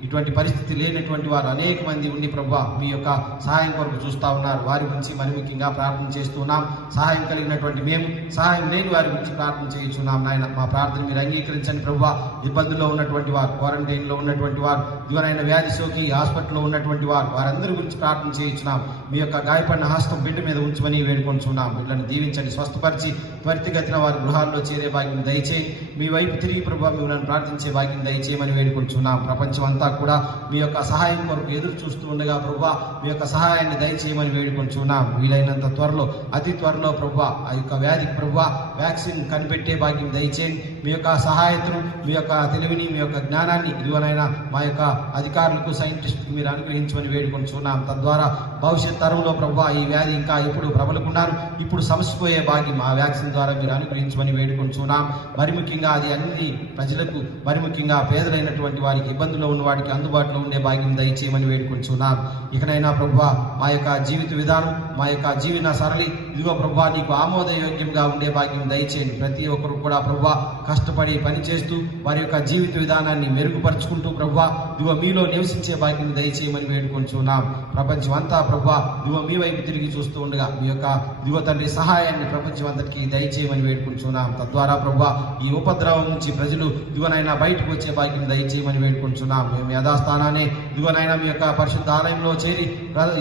ఇటువంటి పరిస్థితి లేనటువంటి వారు అనేక మంది ఉండి ప్రభా మీ యొక్క సహాయం కొరకు చూస్తూ ఉన్నారు. వారి గురించి మరి ముఖ్యంగా ప్రార్థన చేస్తున్నాం. సహాయం కలిగినటువంటి మేము, సహాయం లేని వారి గురించి ప్రార్థన చేయించున్నాం నాయన. మా ప్రార్థన మీరు అంగీకరించండి ప్రభా. ఇబ్బందుల్లో ఉన్నటువంటి వారు, క్వారంటైన్లో ఉన్నటువంటి వారు, ఇదిగోనైనా వ్యాధి సోకి హాస్పిటల్లో ఉన్నటువంటి వారు, వారందరి గురించి ప్రార్థన చేయించున్నాం. మీ యొక్క గాయపడిన హస్తం బిడ్డ మీద ఉంచమని వేడుకొంచున్నాం. బిడ్డలను దీవించండి, స్వస్థపరిచి త్వరితగతిన వారి గృహాల్లో చేరే భాగ్యం దయచేయి. మీ వైపు తిరిగి ప్రభు మిమ్మల్ని ప్రార్థించే భాగ్యం దయచేయమని వేడుకొంచున్నాం. ప్రపంచం అంతా కూడా మీ యొక్క సహాయం కొరకు ఎదురు చూస్తూ ఉండగా ప్రభు మీ యొక్క సహాయాన్ని దయచేయమని వేడుకొంచున్నాం. వీలైనంత త్వరలో, అతి త్వరలో ప్రభు ఆ యొక్క వ్యాధికి ప్రభు వ్యాక్సిన్ కనిపెట్టే భాగ్యం దయచేయండి. మీ యొక్క సహాయతను, మీ యొక్క తెలివిని, మీ యొక్క జ్ఞానాన్ని ఇదిగోనైనా మా యొక్క అధికారులకు, సైంటిస్టులకు మీరు అనుగ్రహించమని వేడుకొంచున్నాం. తద్వారా భవిష్యత్ తరంలో ప్రభు ఈ వ్యాధి ఇంకా ఎప్పుడు ప్రబలకుండాను ఇప్పుడు సమసిపోయే భాగ్యం ఆ వ్యాక్సిన్ ద్వారా మీరు అనుగ్రహించమని వేడుకొంచున్నాం. మరి ముఖ్యంగా అది అన్ని ప్రజలకు, మరి ముఖ్యంగా పేదలైనటువంటి వారికి, ఇబ్బందుల్లో ఉన్న వారికి అందుబాటులో ఉండే భాగ్యం దయచేయమని వేడుకొంచున్నాం. ఇకనైనా ప్రభు మా యొక్క జీవిత విధానం, మా యొక్క జీవన సరళి ఇదిగో ప్రభు నీకు ఆమోదయోగ్యంగా ఉండే భాగ్యం దయచేయండి. ప్రతి ఒక్కరు కూడా ప్రభు కష్టపడి పనిచేస్తూ వారి యొక్క జీవిత విధానాన్ని మెరుగుపరుచుకుంటూ ప్రభు ఇదిగో మీలో నివసించే భాగ్యం దయచేయమని వేడుకొంచున్నాం. ప్రపంచం అంతా ప్రభు ఇదిగో మీ వైపు తిరిగి చూస్తూ ఉండగా మీ యొక్క ఇదిగో తండ్రి సహాయాన్ని ప్రపంచం అంతటికి దయచేయమని వేడుకొంచున్నాం. తద్వారా ప్రభు ఈ ఉపద్రవం నుంచి ప్రజలు ఇదిగోనైనా బయటకు వచ్చే భాగ్యం దయచేయమని వేడుకొంచున్నాం. మేము యథాస్థానాన్ని ఇదిగోనైనా మీ యొక్క పరిశుద్ధ ఆలయంలో చేరి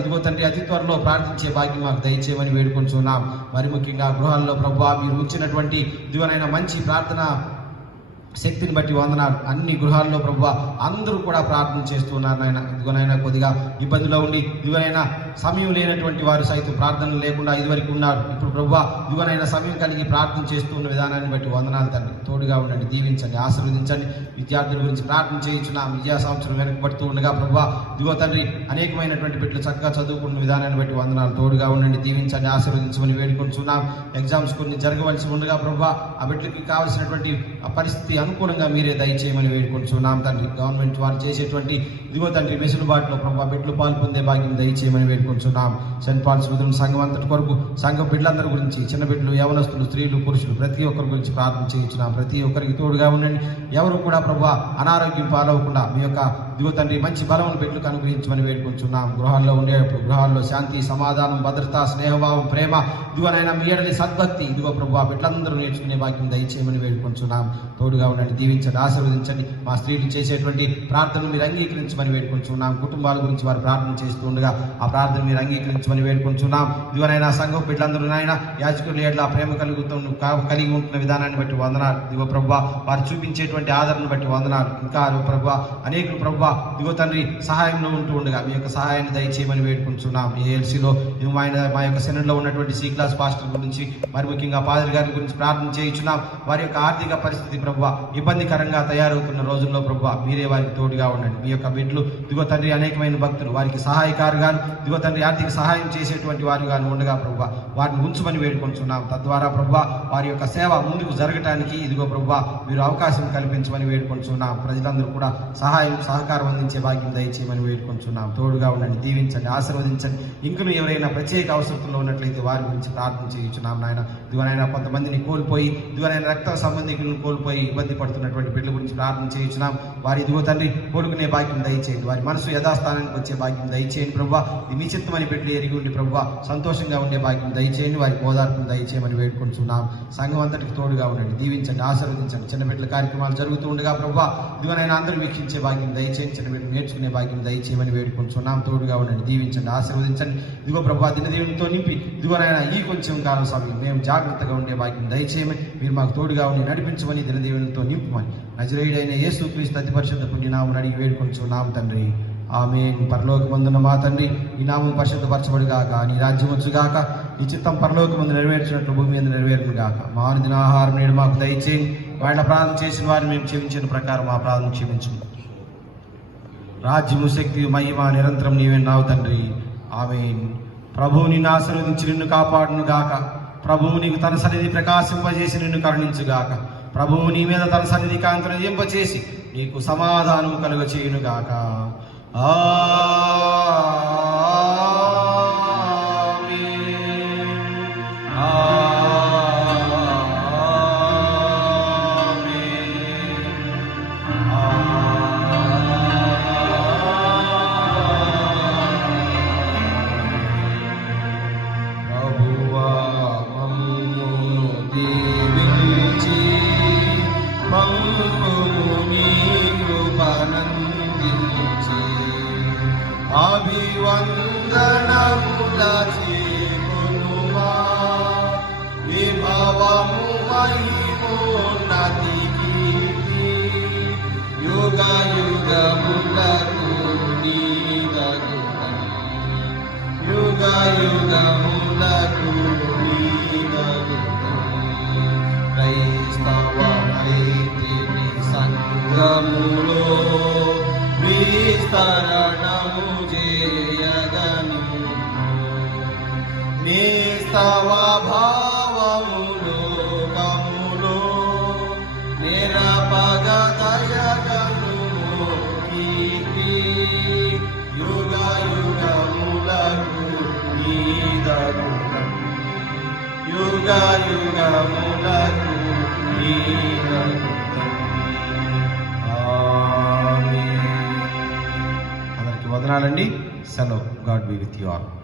ఇదిగో తండ్రి అతి త్వరలో ప్రార్థించే భాగ్యం మాకు దయచేయమని వేడుకొంచున్నాం. మరి ముఖ్యంగా గృహాల్లో ప్రభు మీరు ఉంచినటువంటి ఇదిగోనైనా మంచి ప్రార్థన శక్తిని బట్టి వందనాలు. అన్ని గృహాల్లో ప్రభు అందరూ కూడా ప్రార్థన చేస్తున్నారు నాయన. ఇదిగోనైనా కొద్దిగా ఇబ్బందిలో ఉండి ఇదిగోనైనా సమయం లేనటువంటి వారు సైతం ప్రార్థనలు లేకుండా ఇదివరకు ఉన్నారు. ఇప్పుడు ప్రభు ఇదిగోనైనా సమయం కలిగి ప్రార్థన చేస్తున్న విధానాన్ని బట్టి వందనాలు తండ్రి. తోడుగా ఉండండి, దీవించండి, ఆశీర్వదించండి. విద్యార్థుల గురించి ప్రార్థన చేయించున్నాం. విద్యా సంవత్సరం వెనకబడుతూ ఉండగా ప్రభు ఇదిగో తండ్రి అనేకమైనటువంటి బిడ్డలు చక్కగా చదువుకున్న విధానాన్ని బట్టి వందనాలు. తోడుగా ఉండండి, దీవించండి, ఆశీర్వదించమని వేడుకొంచున్నాం. ఎగ్జామ్స్ కొన్ని జరగవలసి ఉండగా ప్రభు ఆ బిడ్డలకి కావాల్సినటువంటి పరిస్థితి అనుకూలంగా మీరే దయచేయమని వేడుకొంచున్నాం తండ్రి. గవర్నమెంట్ వారు చేసేటువంటి ఇదిగో తండ్రి వెసులుబాటులో ప్రభు బిడ్డలు పాల్పొందే భాగ్యం దయచేయమని వేడుకొంచున్నాం. సెయింట్ పాల్స్ వదిలిన సంఘం అంతటి కొరకు సంఘం బిడ్డలందరి గురించి, చిన్న బిడ్డలు, యవనస్తులు, స్త్రీలు, పురుషులు ప్రతి ఒక్కరి గురించి ప్రార్థన చేయించున్నాం. ప్రతి ఒక్కరికి తోడుగా ఉండండి. ఎవరు కూడా ప్రభు అనారోగ్యం పాలవకుండా మీ యొక్క ఇదిగో తండ్రి మంచి బలమును బిడ్డలకు అనుగ్రహించమని వేడుకొంచున్నాం. గృహాల్లో ఉండేటప్పుడు గృహాల్లో శాంతి, సమాధానం, భద్రత, స్నేహభావం, ప్రేమ ఇదిగోనైనా మీ ఎడలి సద్భక్తి ఇదిగో ప్రభు బిడ్డలందరూ నేర్చుకునే భాగ్యం దయచేయమని వేడుకొంచున్నాం. తోడుగా ఉండండి, దీవించండి, ఆశీర్వదించండి. మా స్త్రీలు చేసేటువంటి ప్రార్థనలు మీరు అంగీకరించమని వేడుకొంచున్నాం. కుటుంబాల గురించి వారు ప్రార్థన చేస్తూ ఉండగా ఆ ప్రార్థన మీరు అంగీకరించమని వేడుకొంచున్నాం. ఇదిగోనైనా సంఘం బిడ్డలందరూ నాయన యాజకులు ఎట్లా ప్రేమ కలిగి ఉంటున్న విధానాన్ని బట్టి వందనాలు. ఇదిగో ప్రభు వారు చూపించేటువంటి ఆదరణ బట్టి వందనాలు. ఇంకా ప్రభు అనేకులు ప్రభు ఇదిగో తండ్రి సహాయంలో ఉంటూ ఉండగా మీ యొక్క సహాయాన్ని దయచేయమని వేడుకుంటున్నాం. ఈ ఏఎల్సీలో మా యొక్క సెనెట్లో ఉన్నటువంటి సి క్లాస్ పాస్టర్ గురించి, మరి ముఖ్యంగా పాదరి గారి గురించి ప్రార్థన చేయించున్నాం. వారి యొక్క ఆర్థిక పరిస్థితి ప్రభు ఇబ్బందికరంగా తయారవుతున్న రోజుల్లో ప్రభు మీరే వారికి తోడుగా ఉండండి. మీ యొక్క బిడ్డలు ఇదిగో తండ్రి అనేకమైన భక్తులు వారికి సహాయకారుగాను ఇదిగో తండ్రి ఆర్థిక సహాయం చేసేటువంటి వారు గాను ఉండగా ప్రభు వారిని ఉంచమని వేడుకొంటున్నాం. తద్వారా ప్రభు వారి యొక్క సేవ ముందుకు జరగటానికి ఇదిగో ప్రభు మీరు అవకాశం కల్పించమని వేడుకొంటున్నాం. ప్రజలందరూ కూడా సహకారం అందించే భాగ్యం దయచేయమని వేడుకొంటున్నాం. తోడుగా ఉండండి, దీవించండి, ఆశీర్వదించండి. ఇంకను ఎవరైనా ప్రత్యేక అవసరంలో ఉన్నట్లయితే వారి గురించి ప్రార్థన చేయించున్నాం నాయన. ఇదిగోనైనా కొంతమందిని కోల్పోయి ఇదిగోనైనా రక్త సంబంధికులను కోల్పోయి ఇబ్బంది పడుతున్నటువంటి బిడ్డల గురించి ప్రార్థన చేయించున్నాం. వారి ఇదిగో తండ్రి కోలుకునే భాగ్యం దయచేయండి. వారి మనసు యథాస్థానానికి వచ్చే భాగ్యం దయచేయండి ప్రభు. మీ చిత్తమని బిడ్డలు ఎరిగి ఉండి ప్రభు సంతోషంగా ఉండే భాగ్యం దయచేయండి. వారికి ఓదార్పును దయచేయమని వేడుకుంటున్నాం. సంఘం అంతటికి తోడుగా ఉండండి, దీవించండి, ఆశీర్వదించండి. చిన్న బిడ్డల కార్యక్రమాలు జరుగుతూ ఉండగా ప్రభు ఇదిగోనైనా అందరూ వీక్షించే భాగ్యం దయచేయండి. చిన్న బిడ్డలు నేర్చుకునే భాగ్యం దయచేయమని వేడుకుంటున్నాం. తోడుగా ఉండండి, దీవించండి, ఆశీర్వదించండి. ఇదిగో ప్రభు దినదీవునితో నింపి ఇదిగోనైనా ఈ కొంచెం కాలం సమయం మేము జాగ్రత్తగా ఉండే భాగ్యం దయచేయమని మీరు మాకు తోడుగా ఉండి నడిపించమని దినదీవునితో నింపమని నజరేయుడైన యేసుక్రీస్తు అతి పరిశుద్ధ పుణ్యనామమున అడిగి వేడుకొంచున్నాం తండ్రి. ఆమేన్. పరలోకమందున్న మా తండ్రి, నీ నామం పరిశుద్ధపరచబడుగాక, నీ రాజ్యం వచ్చుగాక, నీ చిత్తం పరలోకమందు నెరవేర్చినట్లు భూమి మీద నెరవేరును గాక. మా అనుదిన ఆహారం నేడు మాకు దయచేయండి. వాళ్ళ ప్రార్థన చేసిన వారిని మేము క్షమించిన ప్రకారం మా ప్రార్థన క్షమించు. రాజ్యము, శక్తి, మహిమ నిరంతరం నీవెన్నావు తండ్రి. ఆమేన్. ప్రభువు నిన్ను ఆశీర్వదించి నిన్ను కాపాడును గాక. ప్రభువు నీకు తన సన్నిధి ప్రకాశింపజేసి నిన్ను కరుణించుగాక. ప్రభువు నీ మీద తన సన్నిధి కాంతులు దింపచేసి నీకు సమాధానం కలుగ చేయును గాక. అభివందన యుగముల చేకొనుమా విభవము మహిమోన్నతి కీర్తి యుగ యుగములకు నీదగును యుగ యుగములకు నీదగును క్రైస్తవ వైద్యుని సంఘములో విస్తరణము చేయగను నిస్తవ భావములో కములో నిరపగదయగను కీర్తి యుగ యుగములకు నీదగును యుగ యుగములకు నీదగును. ఆమేన్. అందరికీ వందనాలండి. సెలవు. God be with you all.